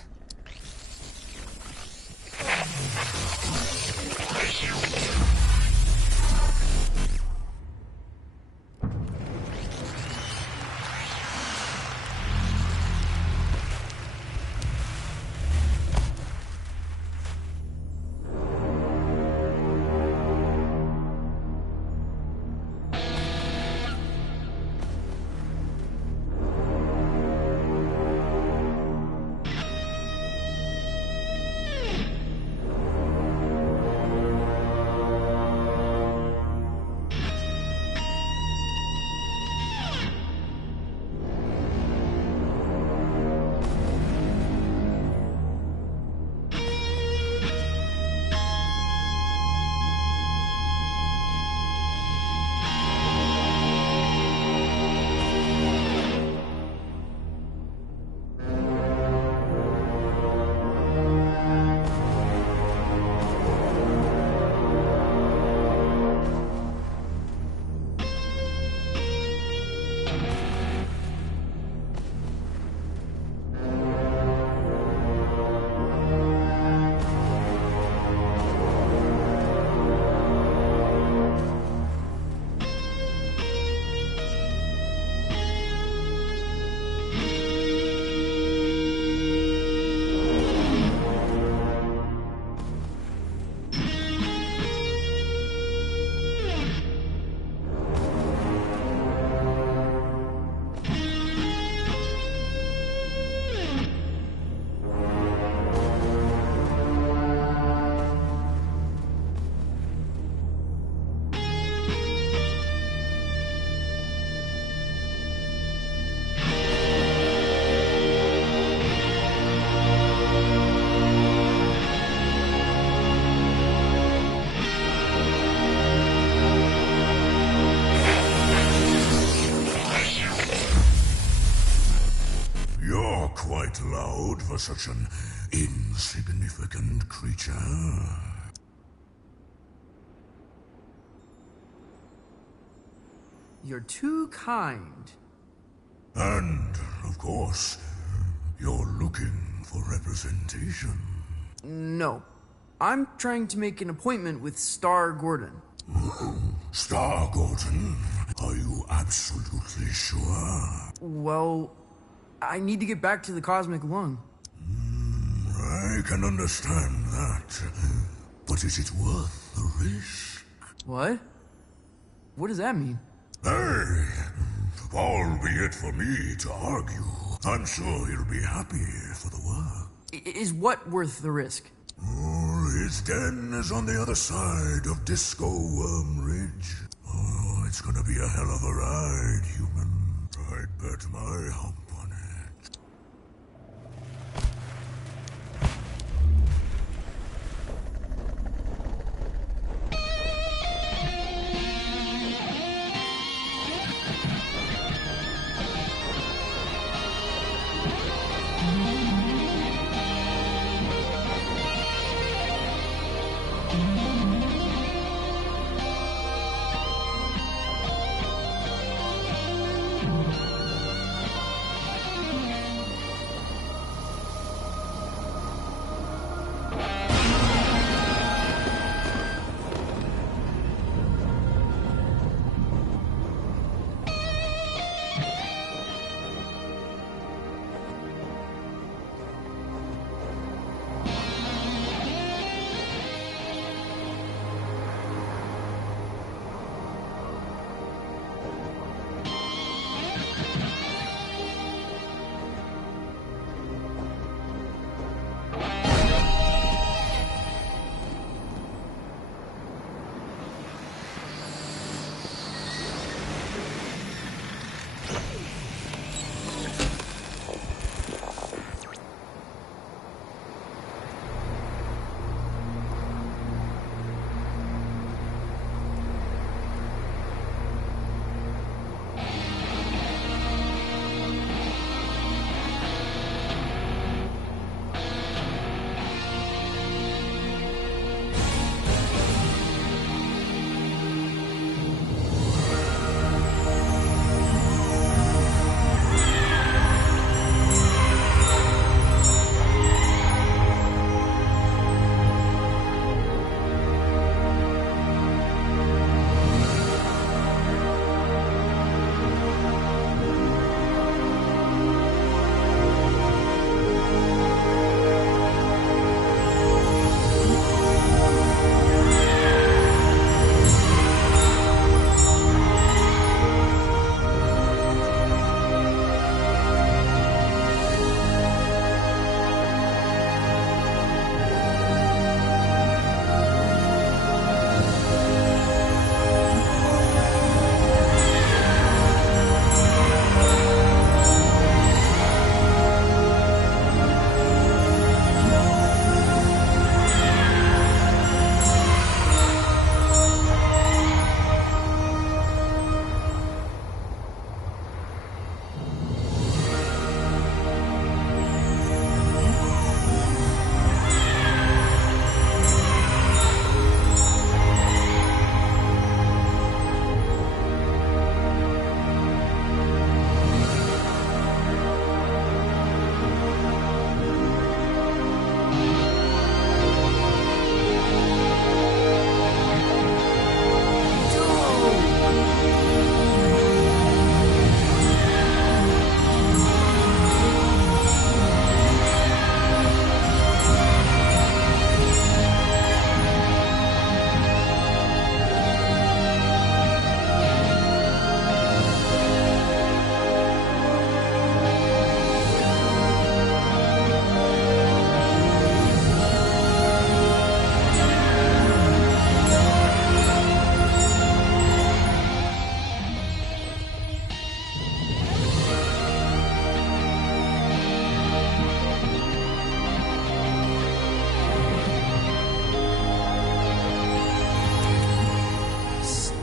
Quite loud for such an insignificant creature. You're too kind. And, of course, you're looking for representation. No. I'm trying to make an appointment with Star Gordon. Star Gordon? Are you absolutely sure? Well, I need to get back to the Cosmic Lung. I can understand that. But is it worth the risk? What? What does that mean? Hey! Albeit for me to argue, I'm sure he'll be happy for the work. Is what worth the risk? His den is on the other side of Disco Worm Ridge. Oh, it's gonna be a hell of a ride, human. I'd bet my hump on it.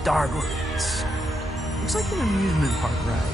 Star Gardens. Looks like an amusement park ride.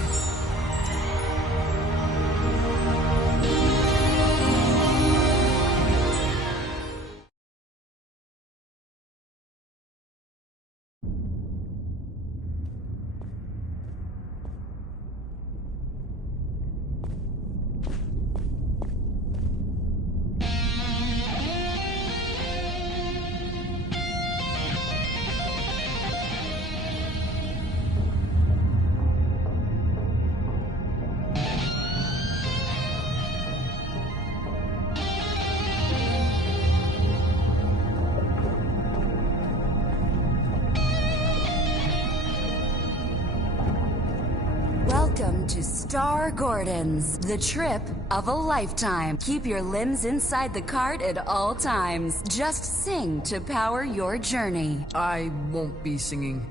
Welcome to Star Gordon's, the trip of a lifetime. Keep your limbs inside the cart at all times. Just sing to power your journey. I won't be singing.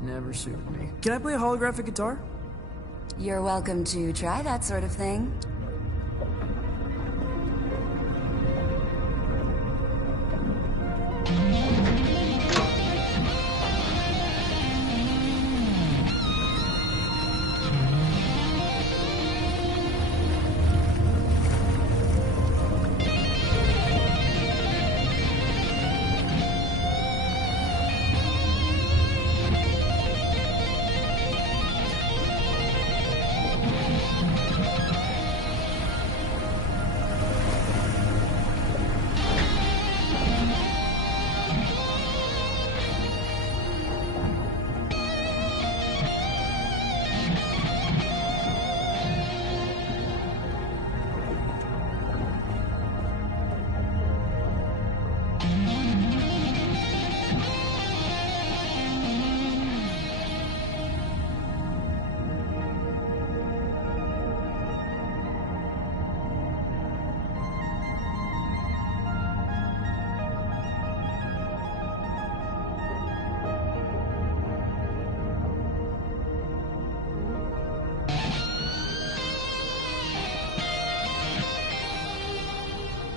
Never suited me. Can I play a holographic guitar? You're welcome to try that sort of thing.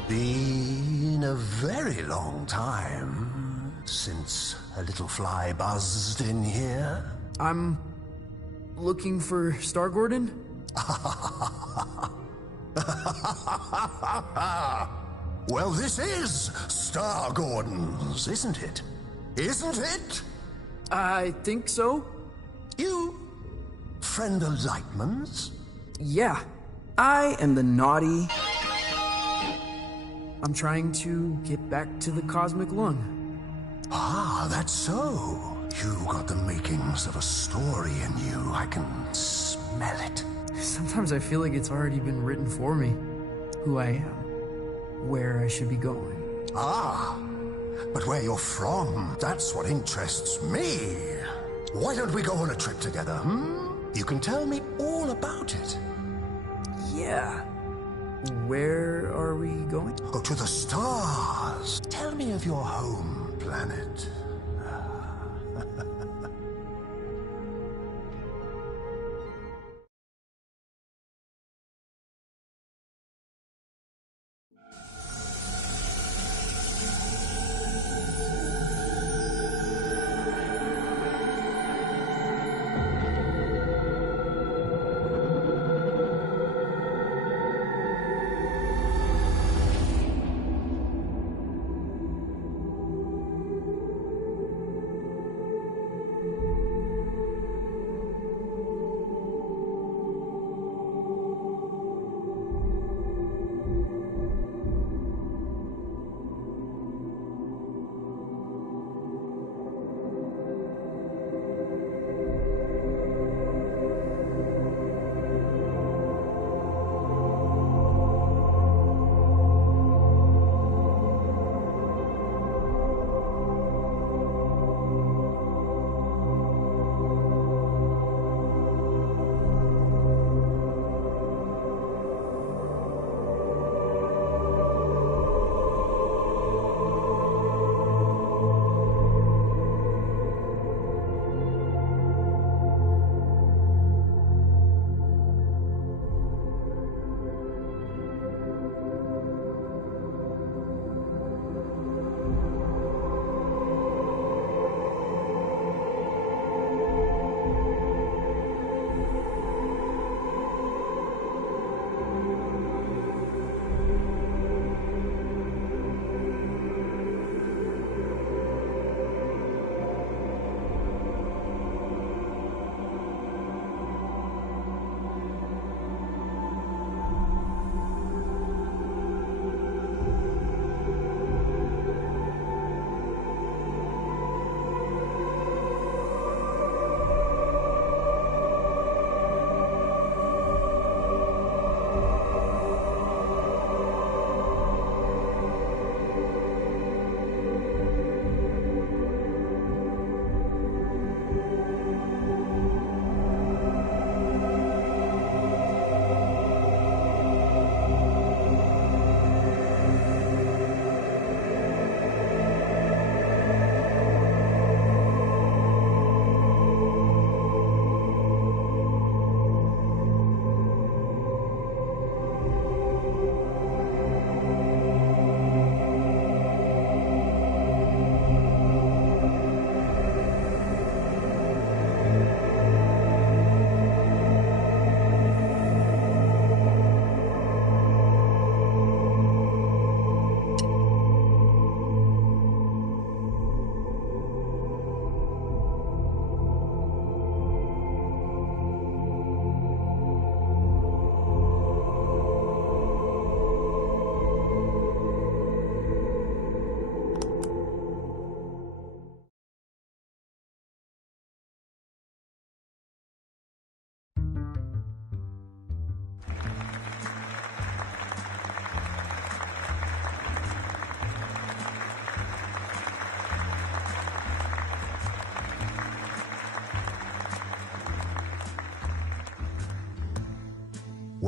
Been a very long time since a little fly buzzed in here. I'm looking for Star Gordon. Well, this is Star Gordon's, isn't it? Isn't it? I think so. You friend of Lightman's? Yeah, I am the naughty. I'm trying to get back to the cosmic lung. Ah, that's so. You got the makings of a story in you. I can smell it. Sometimes I feel like it's already been written for me. Who I am. Where I should be going. Ah, but where you're from, that's what interests me. Why don't we go on a trip together, hmm? You can tell me all about it. Yeah. Where are we going? Oh, to the stars. Tell me of your home planet.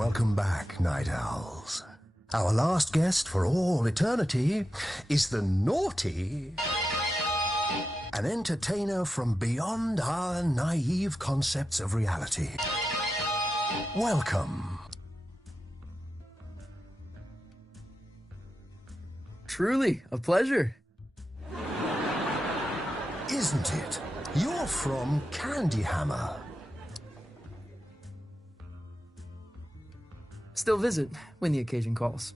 Welcome back, Night Owls. Our last guest for all eternity is the naughty, an entertainer from beyond our naive concepts of reality. Welcome. Truly, a pleasure. Isn't it? You're from Candyhammer. Still visit when the occasion calls.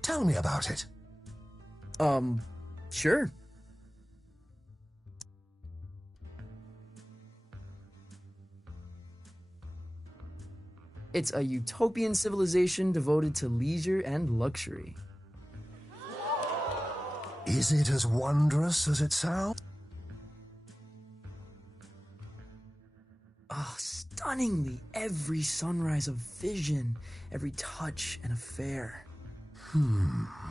Tell me about it. Sure. It's a utopian civilization devoted to leisure and luxury. Is it as wondrous as it sounds? Oh, stunningly, every sunrise of vision, every touch an affair.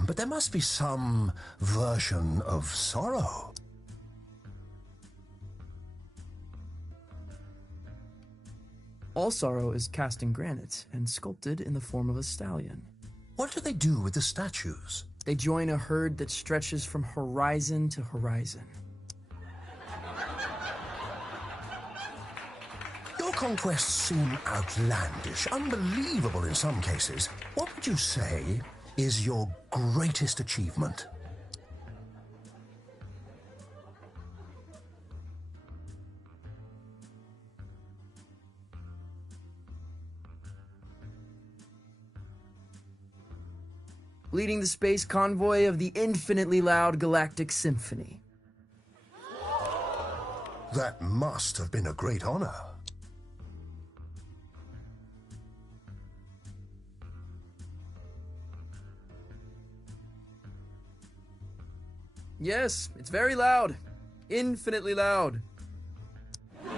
But there must be some version of sorrow. All sorrow is cast in granite and sculpted in the form of a stallion. What do they do with the statues? They join a herd that stretches from horizon to horizon. Your conquests seem outlandish, unbelievable in some cases. What would you say is your greatest achievement? Leading the space convoy of the infinitely loud Galactic Symphony. That must have been a great honor. Yes, it's very loud. Infinitely loud. Oh,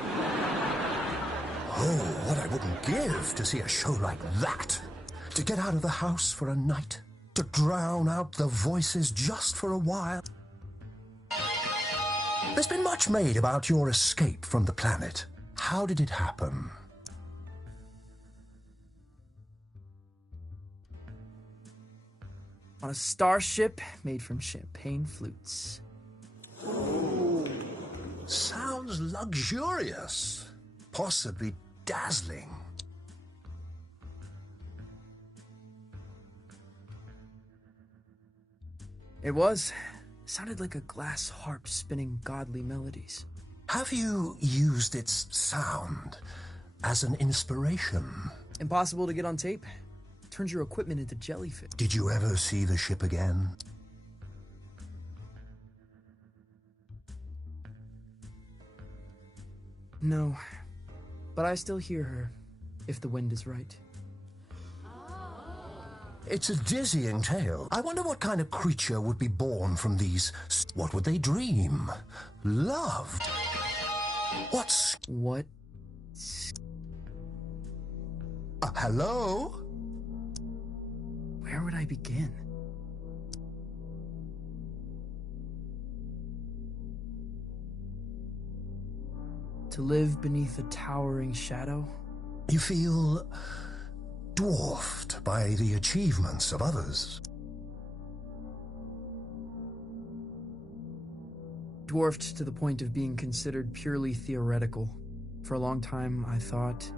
what I wouldn't give to see a show like that. To get out of the house for a night. To drown out the voices just for a while. There's been much made about your escape from the planet. How did it happen? On a starship made from champagne flutes. Sounds luxurious. Possibly dazzling. It was. It sounded like a glass harp spinning godly melodies. Have you used its sound as an inspiration? Impossible to get on tape. Turns your equipment into jellyfish. Did you ever see the ship again? No, but I still hear her, if the wind is right. It's a dizzying tale. I wonder what kind of creature would be born from these. What would they dream? Love? What? Hello? Where would I begin? To live beneath a towering shadow? You feel dwarfed by the achievements of others. Dwarfed to the point of being considered purely theoretical. For a long time, I thought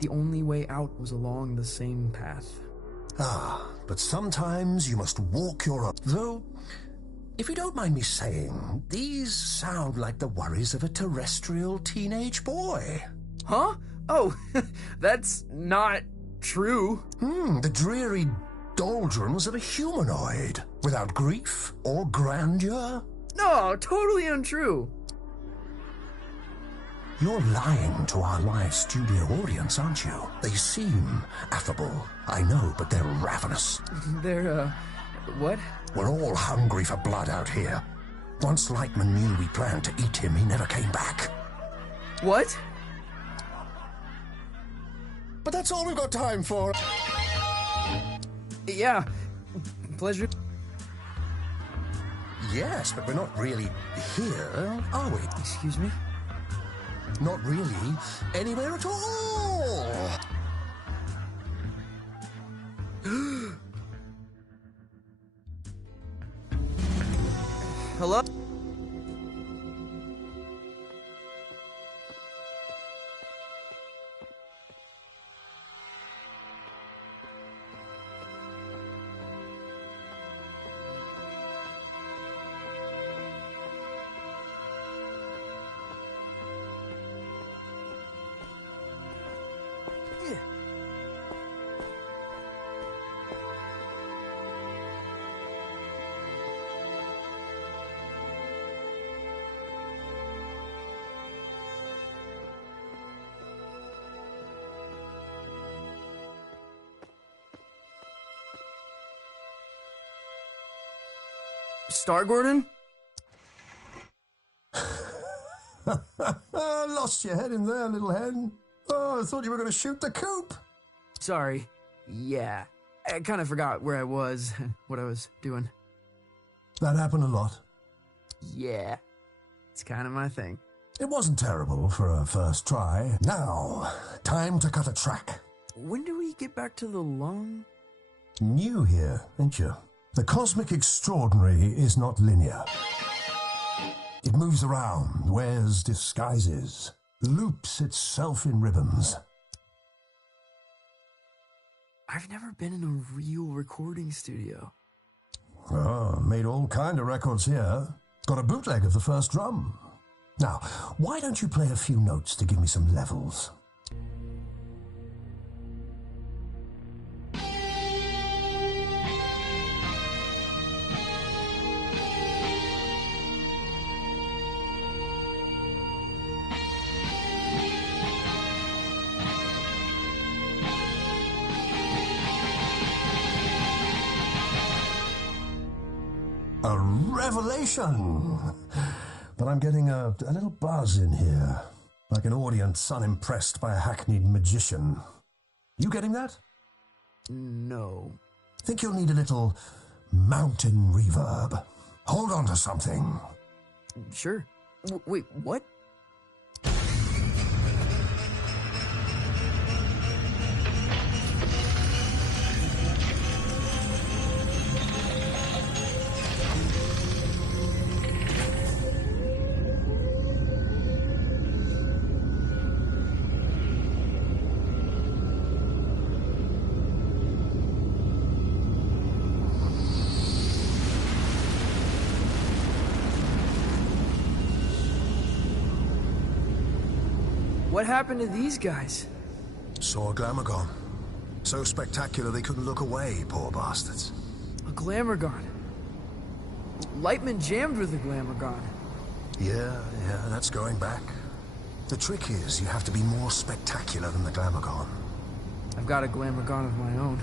the only way out was along the same path. But sometimes you must walk your own. Though, if you don't mind me saying, these sound like the worries of a terrestrial teenage boy. Huh? Oh, that's not true. The dreary doldrums of a humanoid, without grief or grandeur. No, totally untrue. You're lying to our live studio audience, aren't you? They seem affable, I know, but they're ravenous. They're, what? We're all hungry for blood out here. Once Lightman knew we planned to eat him, he never came back. What? But that's all we've got time for. Yeah, pleasure. Yes, but we're not really here, are we? Excuse me? Not really anywhere at all. Hello? Star Gordon? Lost your head in there, little hen. Oh, I thought you were going to shoot the coop. Sorry. Yeah. I kind of forgot where I was, what I was doing. That happened a lot. Yeah. It's kind of my thing. It wasn't terrible for a first try. Now, time to cut a track. When do we get back to the lung? New here, ain't you? The cosmic extraordinary is not linear. It moves around, wears disguises, loops itself in ribbons. I've never been in a real recording studio. Oh, made all kind of records here. Got a bootleg of the first drum. Now, why don't you play a few notes to give me some levels? A revelation! But I'm getting a little buzz in here, like an audience unimpressed by a hackneyed magician. You getting that? No. Think you'll need a little mountain reverb. Hold on to something. Sure. Wait, what? What happened to these guys? Saw a Glamogon. So spectacular they couldn't look away, poor bastards. A Glamogon. Lightman jammed with a Glamogon. Yeah, that's going back. The trick is you have to be more spectacular than the Glamogon. I've got a Glamogon of my own.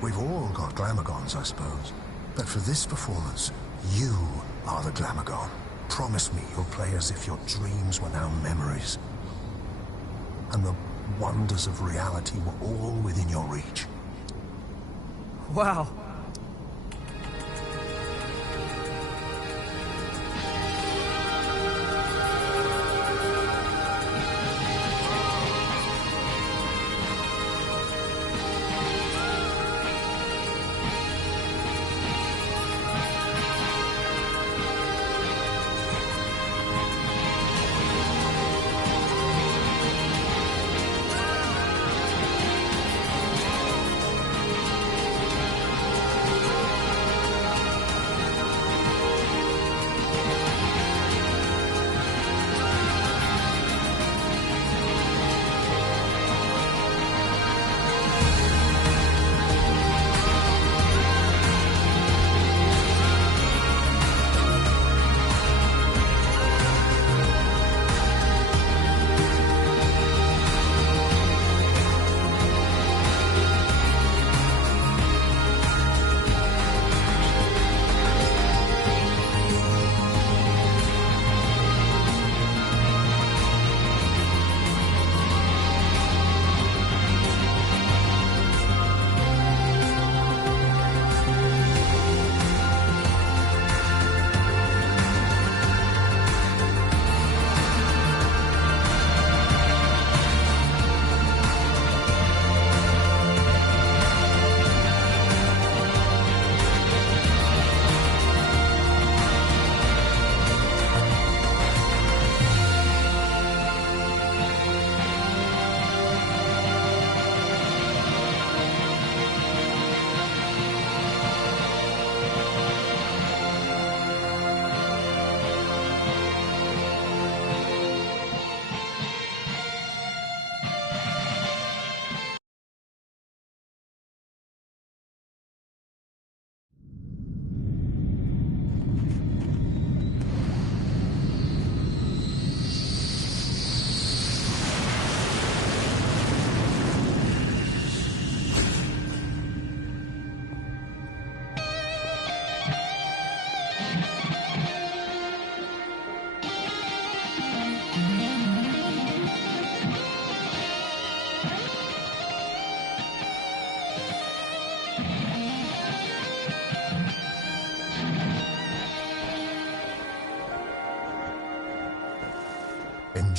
We've all got Glamagons, I suppose. But for this performance, you are the Glamogon. Promise me you'll play as if your dreams were now memories. And the wonders of reality were all within your reach. Wow.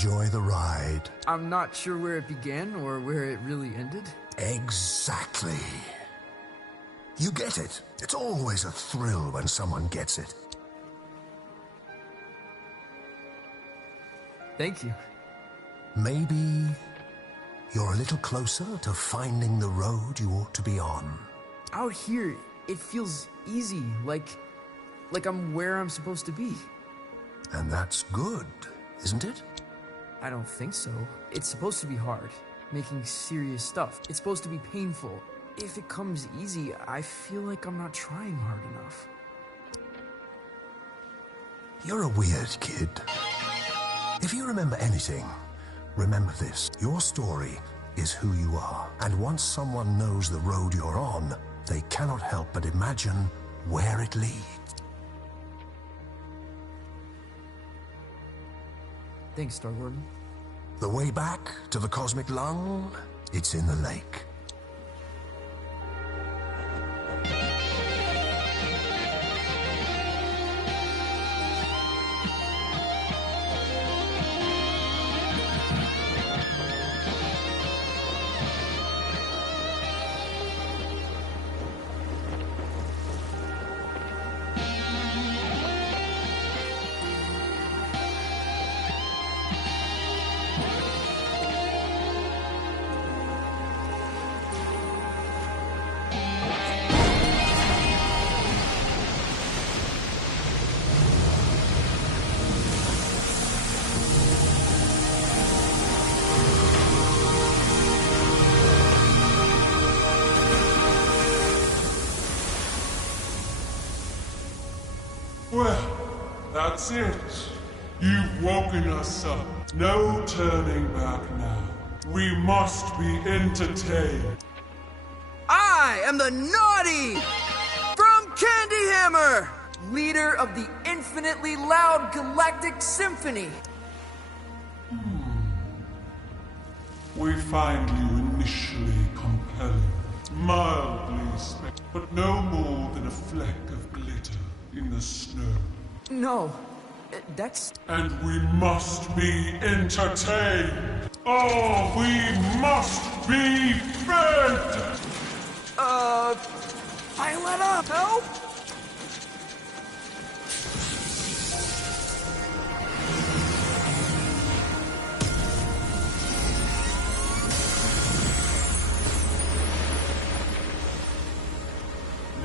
enjoy the ride. I'm not sure where it began or where it really ended. Exactly. You get it. It's always a thrill when someone gets it. Thank you. Maybe you're a little closer to finding the road you ought to be on. Out here, it feels easy, like I'm where I'm supposed to be. And that's good, isn't it? I don't think so. It's supposed to be hard, making serious stuff. It's supposed to be painful. If it comes easy, I feel like I'm not trying hard enough. You're a weird kid. If you remember anything, remember this. Your story is who you are. And once someone knows the road you're on, they cannot help but imagine where it leads. Thanks, Star Warden. The way back to the cosmic lung, it's in the lake. Well, that's it. You've woken us up. No turning back now. We must be entertained. I am the Naughty from Candy Hammer, leader of the infinitely loud galactic symphony. We find you initially compelling, mildly but no more than a fleck of glitter in the snow. No, that's... And we must be entertained. Oh, we must be fed! Violetta, help!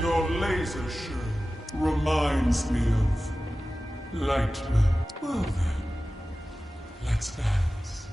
Your laser show reminds me of Lightman. Well then, let's dance.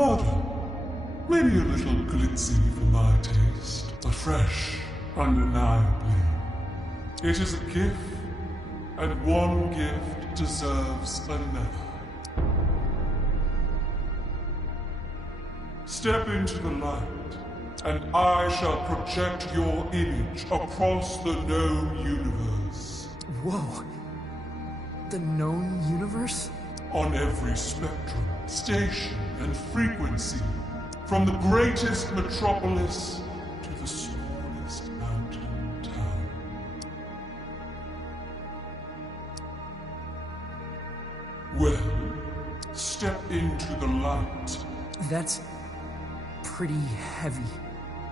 modern. Maybe a little glitzy for my taste, but fresh, undeniably. It is a gift, and one gift deserves another. Step into the light, and I shall project your image across the known universe. Whoa. The known universe? On every spectrum, station, and frequency, from the greatest metropolis to the smallest mountain town. Well, step into the light. That's pretty heavy.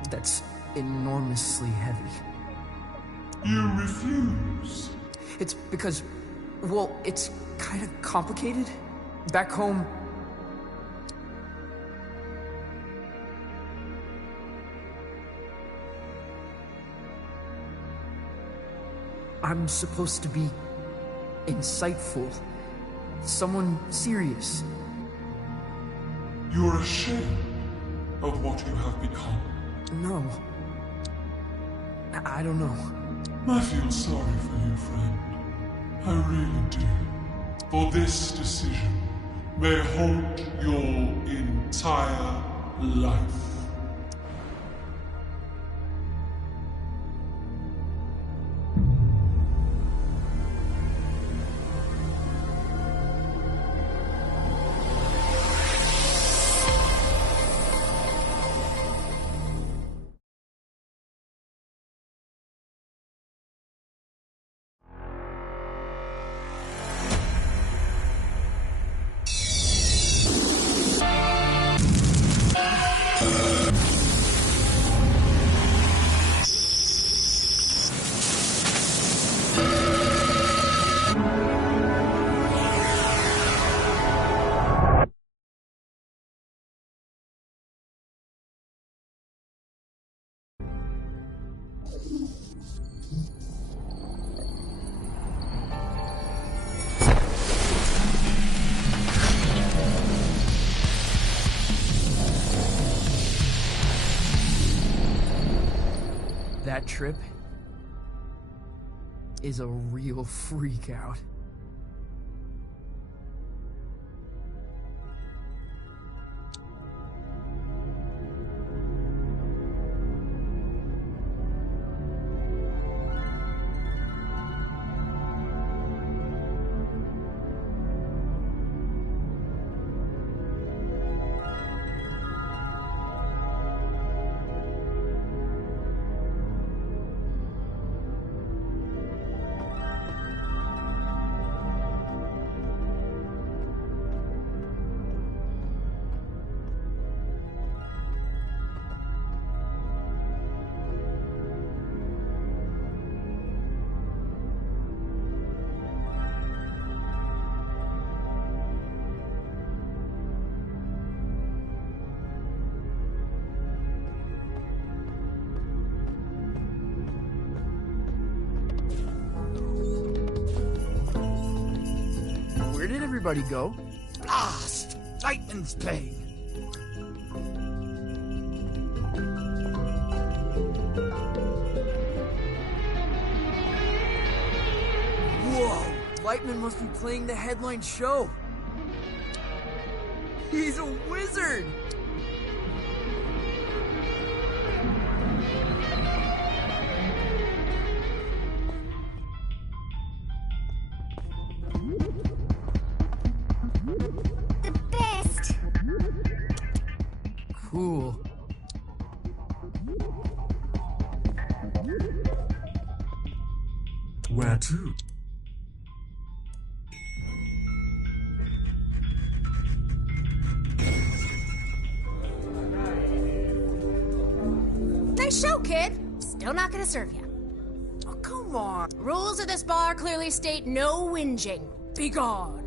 That's enormously heavy. You refuse? It's because, well, it's kind of complicated. Back home, I'm supposed to be insightful, someone serious. You're ashamed of what you have become? No. I don't know. I feel sorry for you, friend. I really do. For this decision may haunt your entire life. That trip is a real freak out. Where did everybody go? Blast! Lightning's playing. Whoa! Lightman must be playing the headline show. He's a wizard! The best! Cool. Where to? Nice show, kid. Still not gonna serve you. Oh, come on. Rules of this bar clearly state no whinging. Be gone.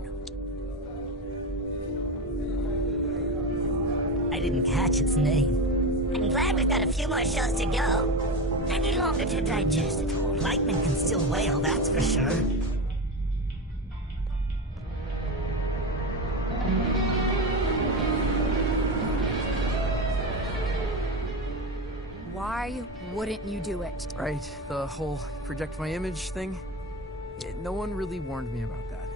I didn't catch its name. I'm glad we've got a few more shows to go. Any longer to digest it all. Lightman can still wail, that's for sure. Why wouldn't you do it? Right, the whole project my image thing. No one really warned me about that.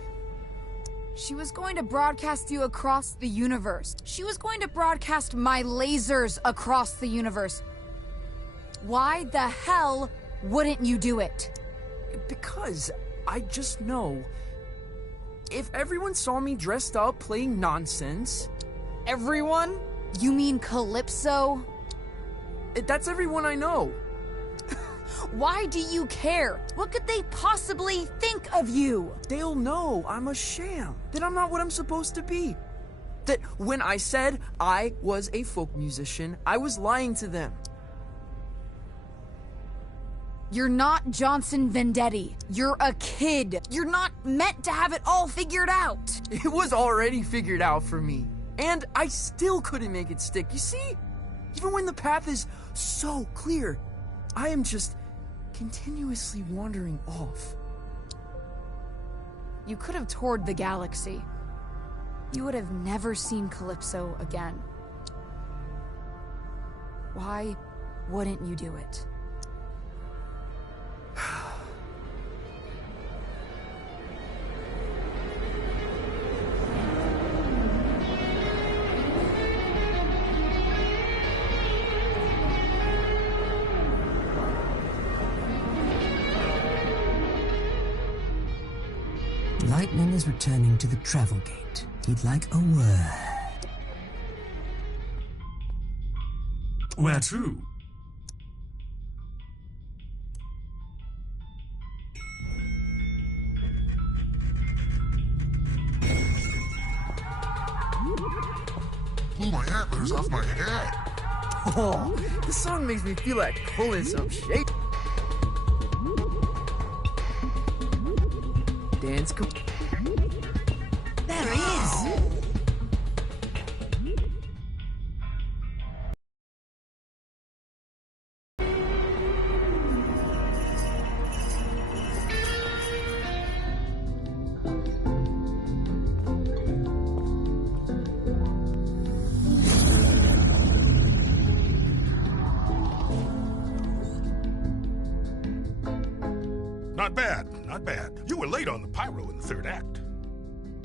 She was going to broadcast you across the universe. She was going to broadcast my lasers across the universe. Why the hell wouldn't you do it? Because I just know if everyone saw me dressed up playing nonsense... Everyone? You mean Calypso? That's everyone I know. Why do you care? What could they possibly think of you? They'll know I'm a sham, that I'm not what I'm supposed to be. That when I said I was a folk musician, I was lying to them. You're not Johnson Vendetti. You're a kid. You're not meant to have it all figured out. It was already figured out for me. And I still couldn't make it stick. You see? Even when the path is so clear, I am just continuously wandering off. You could have toured the galaxy. You would have never seen Calypso again. Why wouldn't you do it? Lightning is returning to the travel gate. He'd like a word. Where to? Pull my antlers off my head. Oh, this song makes me feel like pulling some shape. Dance. There he is! Not bad, not bad. You were late on the pyro in the third act.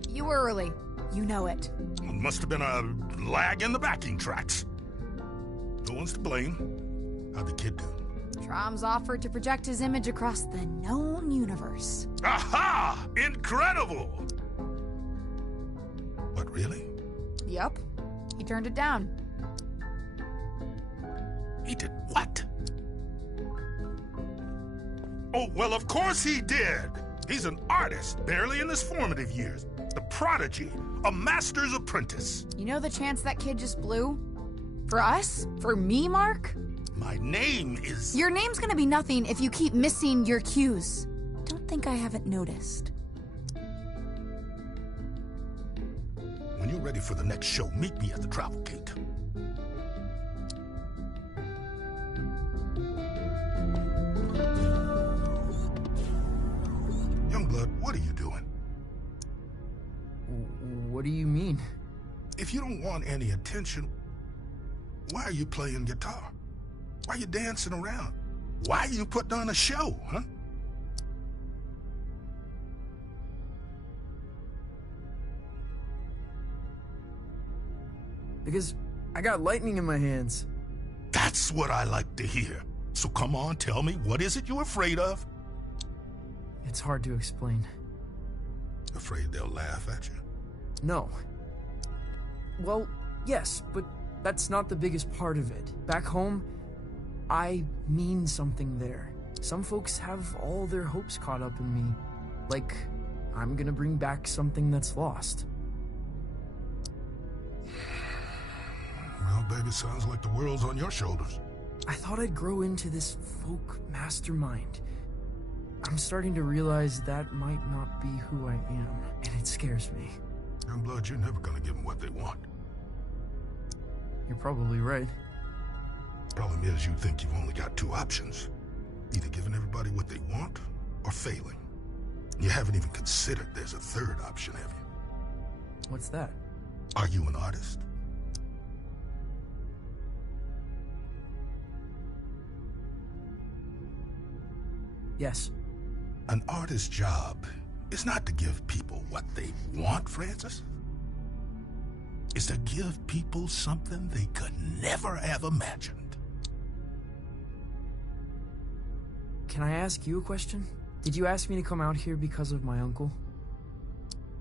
You were early. You know it. Must have been a lag in the backing tracks. No one's to blame. How'd the kid do? Trom's offered to project his image across the known universe. Aha! Incredible! What, really? Yup. He turned it down. He did what? Oh, well, of course he did. He's an artist, barely in his formative years. The prodigy, a master's apprentice. You know the chance that kid just blew? For us? For me, Mark? My name is... Your name's gonna be nothing if you keep missing your cues. Don't think I haven't noticed. When you're ready for the next show, meet me at the travel gate. Youngblood, what are you doing? What do you mean? If you don't want any attention, why are you playing guitar? Why are you dancing around? Why are you putting on a show, huh? Because I got lightning in my hands. That's what I like to hear. So come on, tell me, what is it you're afraid of? It's hard to explain. Afraid they'll laugh at you? No. Well, yes, but that's not the biggest part of it. Back home, I mean something there. Some folks have all their hopes caught up in me. Like, I'm gonna bring back something that's lost. Well, baby, sounds like the world's on your shoulders. I thought I'd grow into this folk mastermind. I'm starting to realize that might not be who I am, and it scares me. Youngblood, you're never gonna give them what they want. You're probably right. Problem is, you think you've only got two options. Either giving everybody what they want, or failing. You haven't even considered there's a third option, have you? What's that? Are you an artist? Yes. An artist's job is not to give people what they want, Francis. It's to give people something they could never have imagined. Can I ask you a question? Did you ask me to come out here because of my uncle?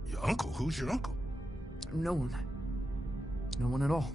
Your uncle? Who's your uncle? No one. No one at all.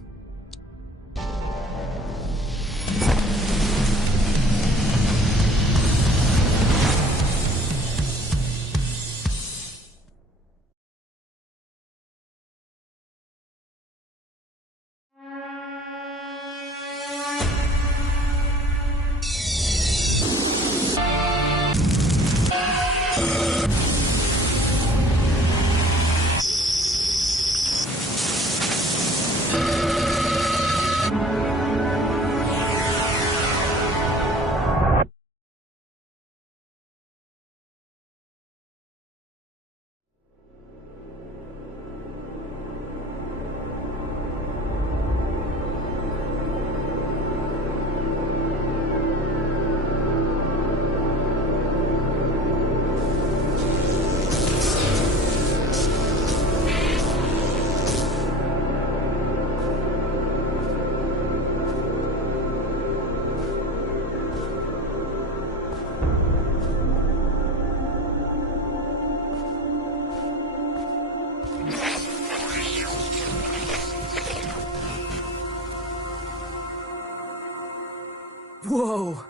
Whoa!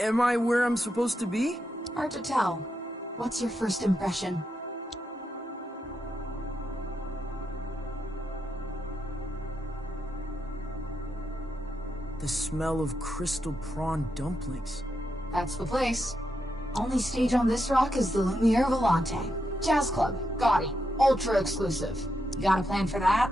Am I where I'm supposed to be? Hard to tell. What's your first impression? The smell of crystal prawn dumplings. That's the place. Only stage on this rock is the Lumiere Volante. Jazz club, gaudy, ultra exclusive. You got a plan for that?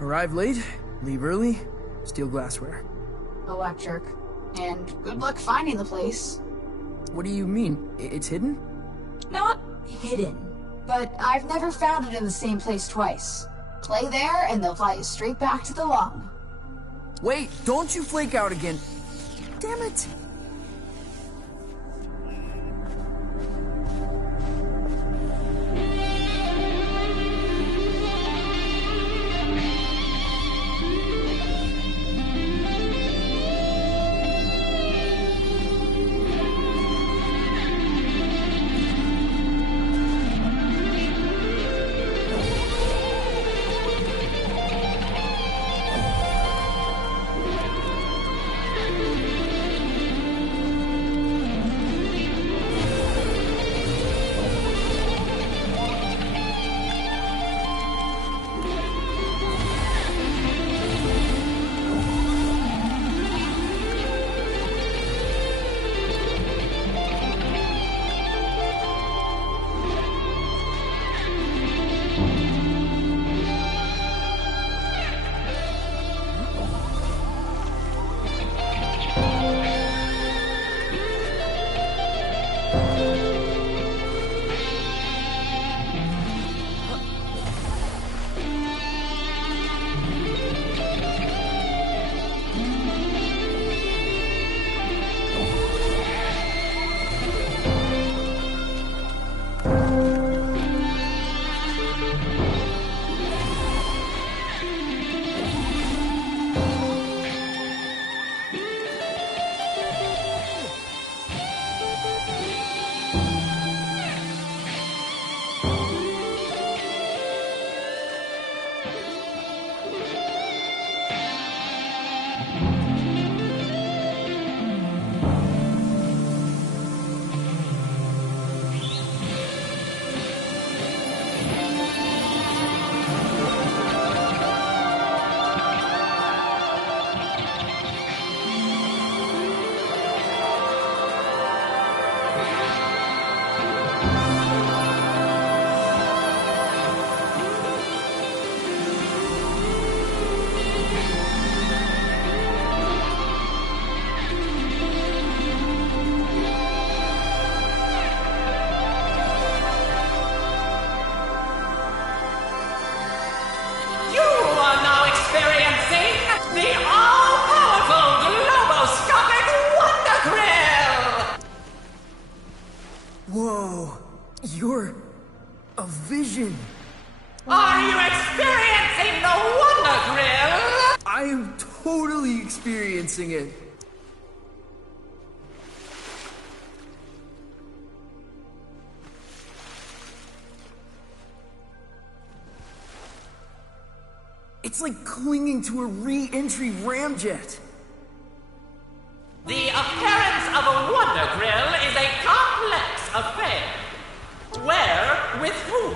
Arrive late, leave early, steal glassware. Electric. And good luck finding the place. What do you mean? It's hidden? Not hidden, but I've never found it in the same place twice. Play there, and they'll fly you straight back to the lung. Wait, don't you flake out again. Damn it. vision! Are you experiencing the Wonder Grill? I am totally experiencing it. It's like clinging to a re-entry ramjet. The appearance of a Wonder Grill is a complex affair. Where, with whom,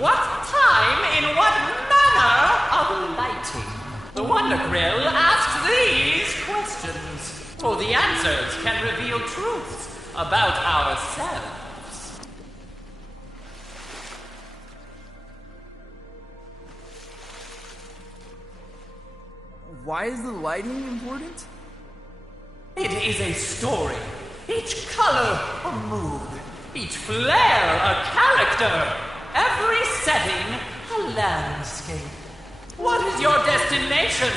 what time, in what manner of lighting? The Wonder Grill asks these questions, for the answers can reveal truths about ourselves. Why is the lighting important? It is a story. Each color a mood. Each flare a character. Every setting a landscape. What is your destination,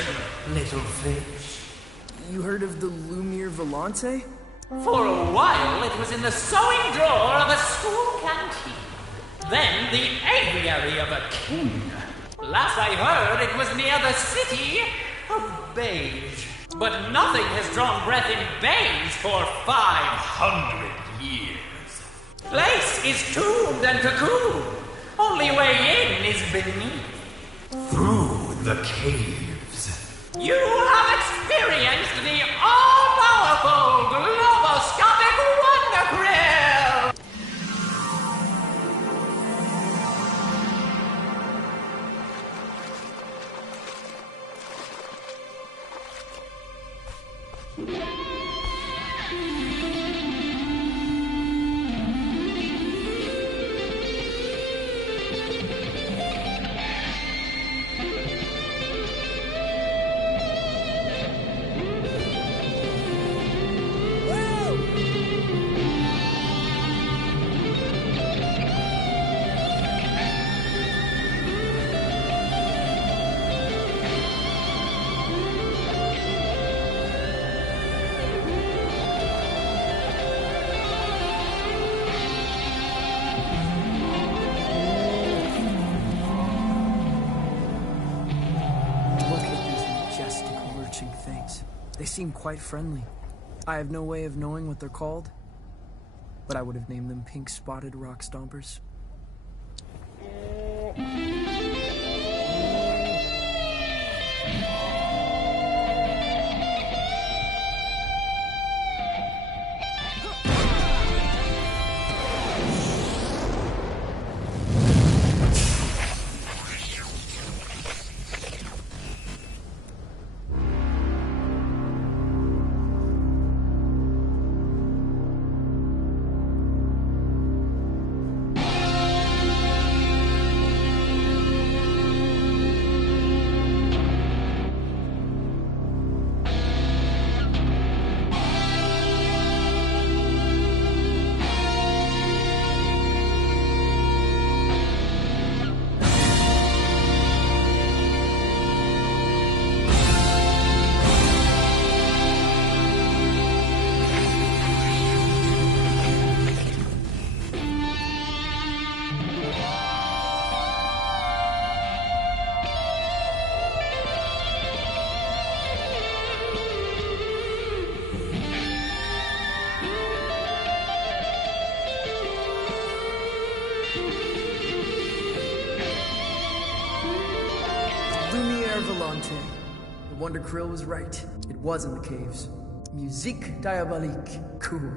little fish? You heard of the Lumiere Volante? For a while, it was in the sewing drawer of a school canteen. Then the aviary of a king. Last I heard, it was near the city of beige. But nothing has drawn breath in beige for 500 years. Place is tombed and cocooned. Only way in is beneath. Through the caves. You have experienced the all-powerful globoscopic Wonder Grill! They seem quite friendly. I have no way of knowing what they're called, but I would have named them pink-spotted rock stompers. Volante. The Wonder Grill was right. It was in the caves. Musique diabolique. Cool.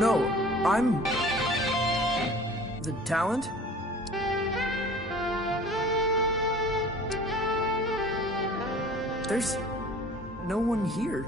no, I'm... the talent? There's no one here.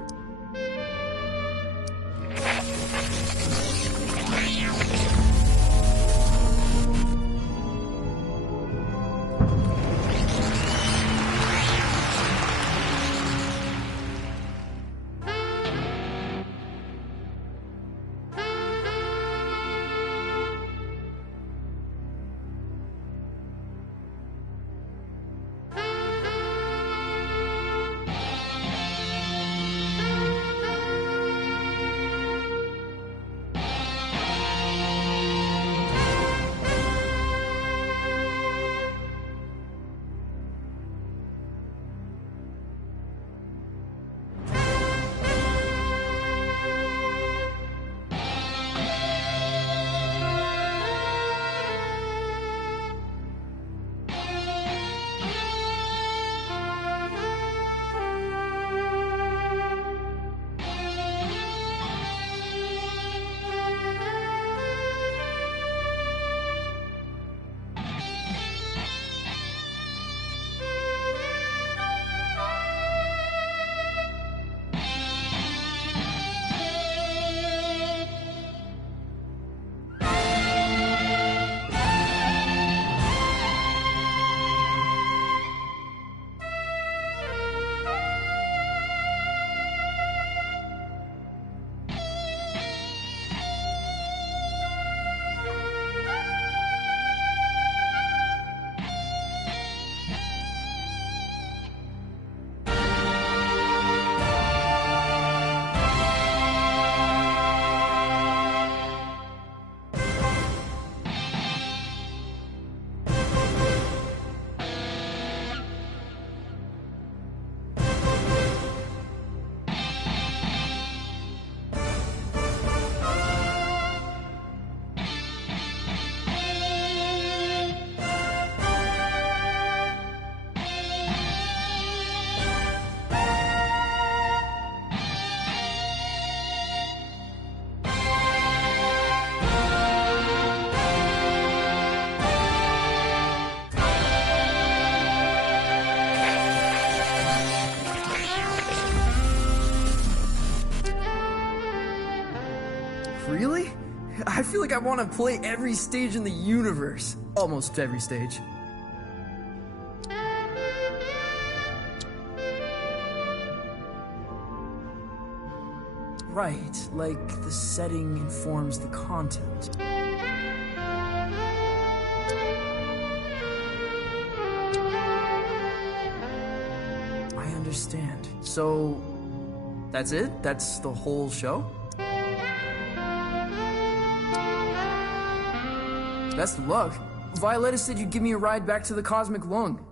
Really? I feel like I want to play every stage in the universe. Almost every stage. Right, like the setting informs the content. I understand. So, that's it? That's the whole show? Best of luck. Violetta said you'd give me a ride back to the Cosmic Lung.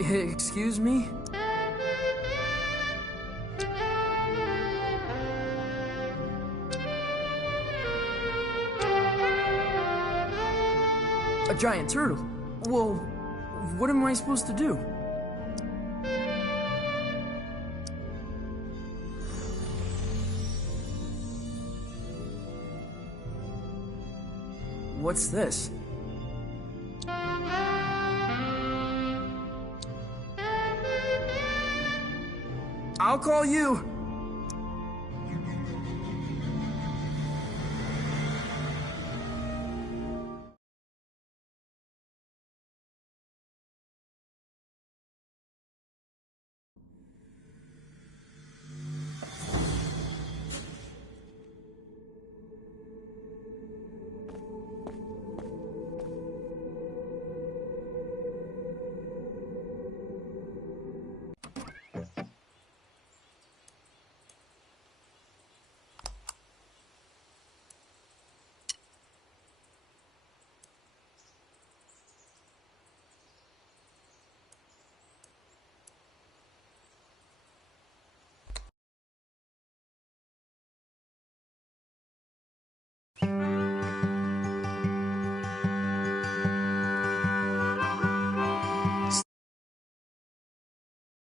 Excuse me? A giant turtle? Well, what am I supposed to do? What's this? I'll call you.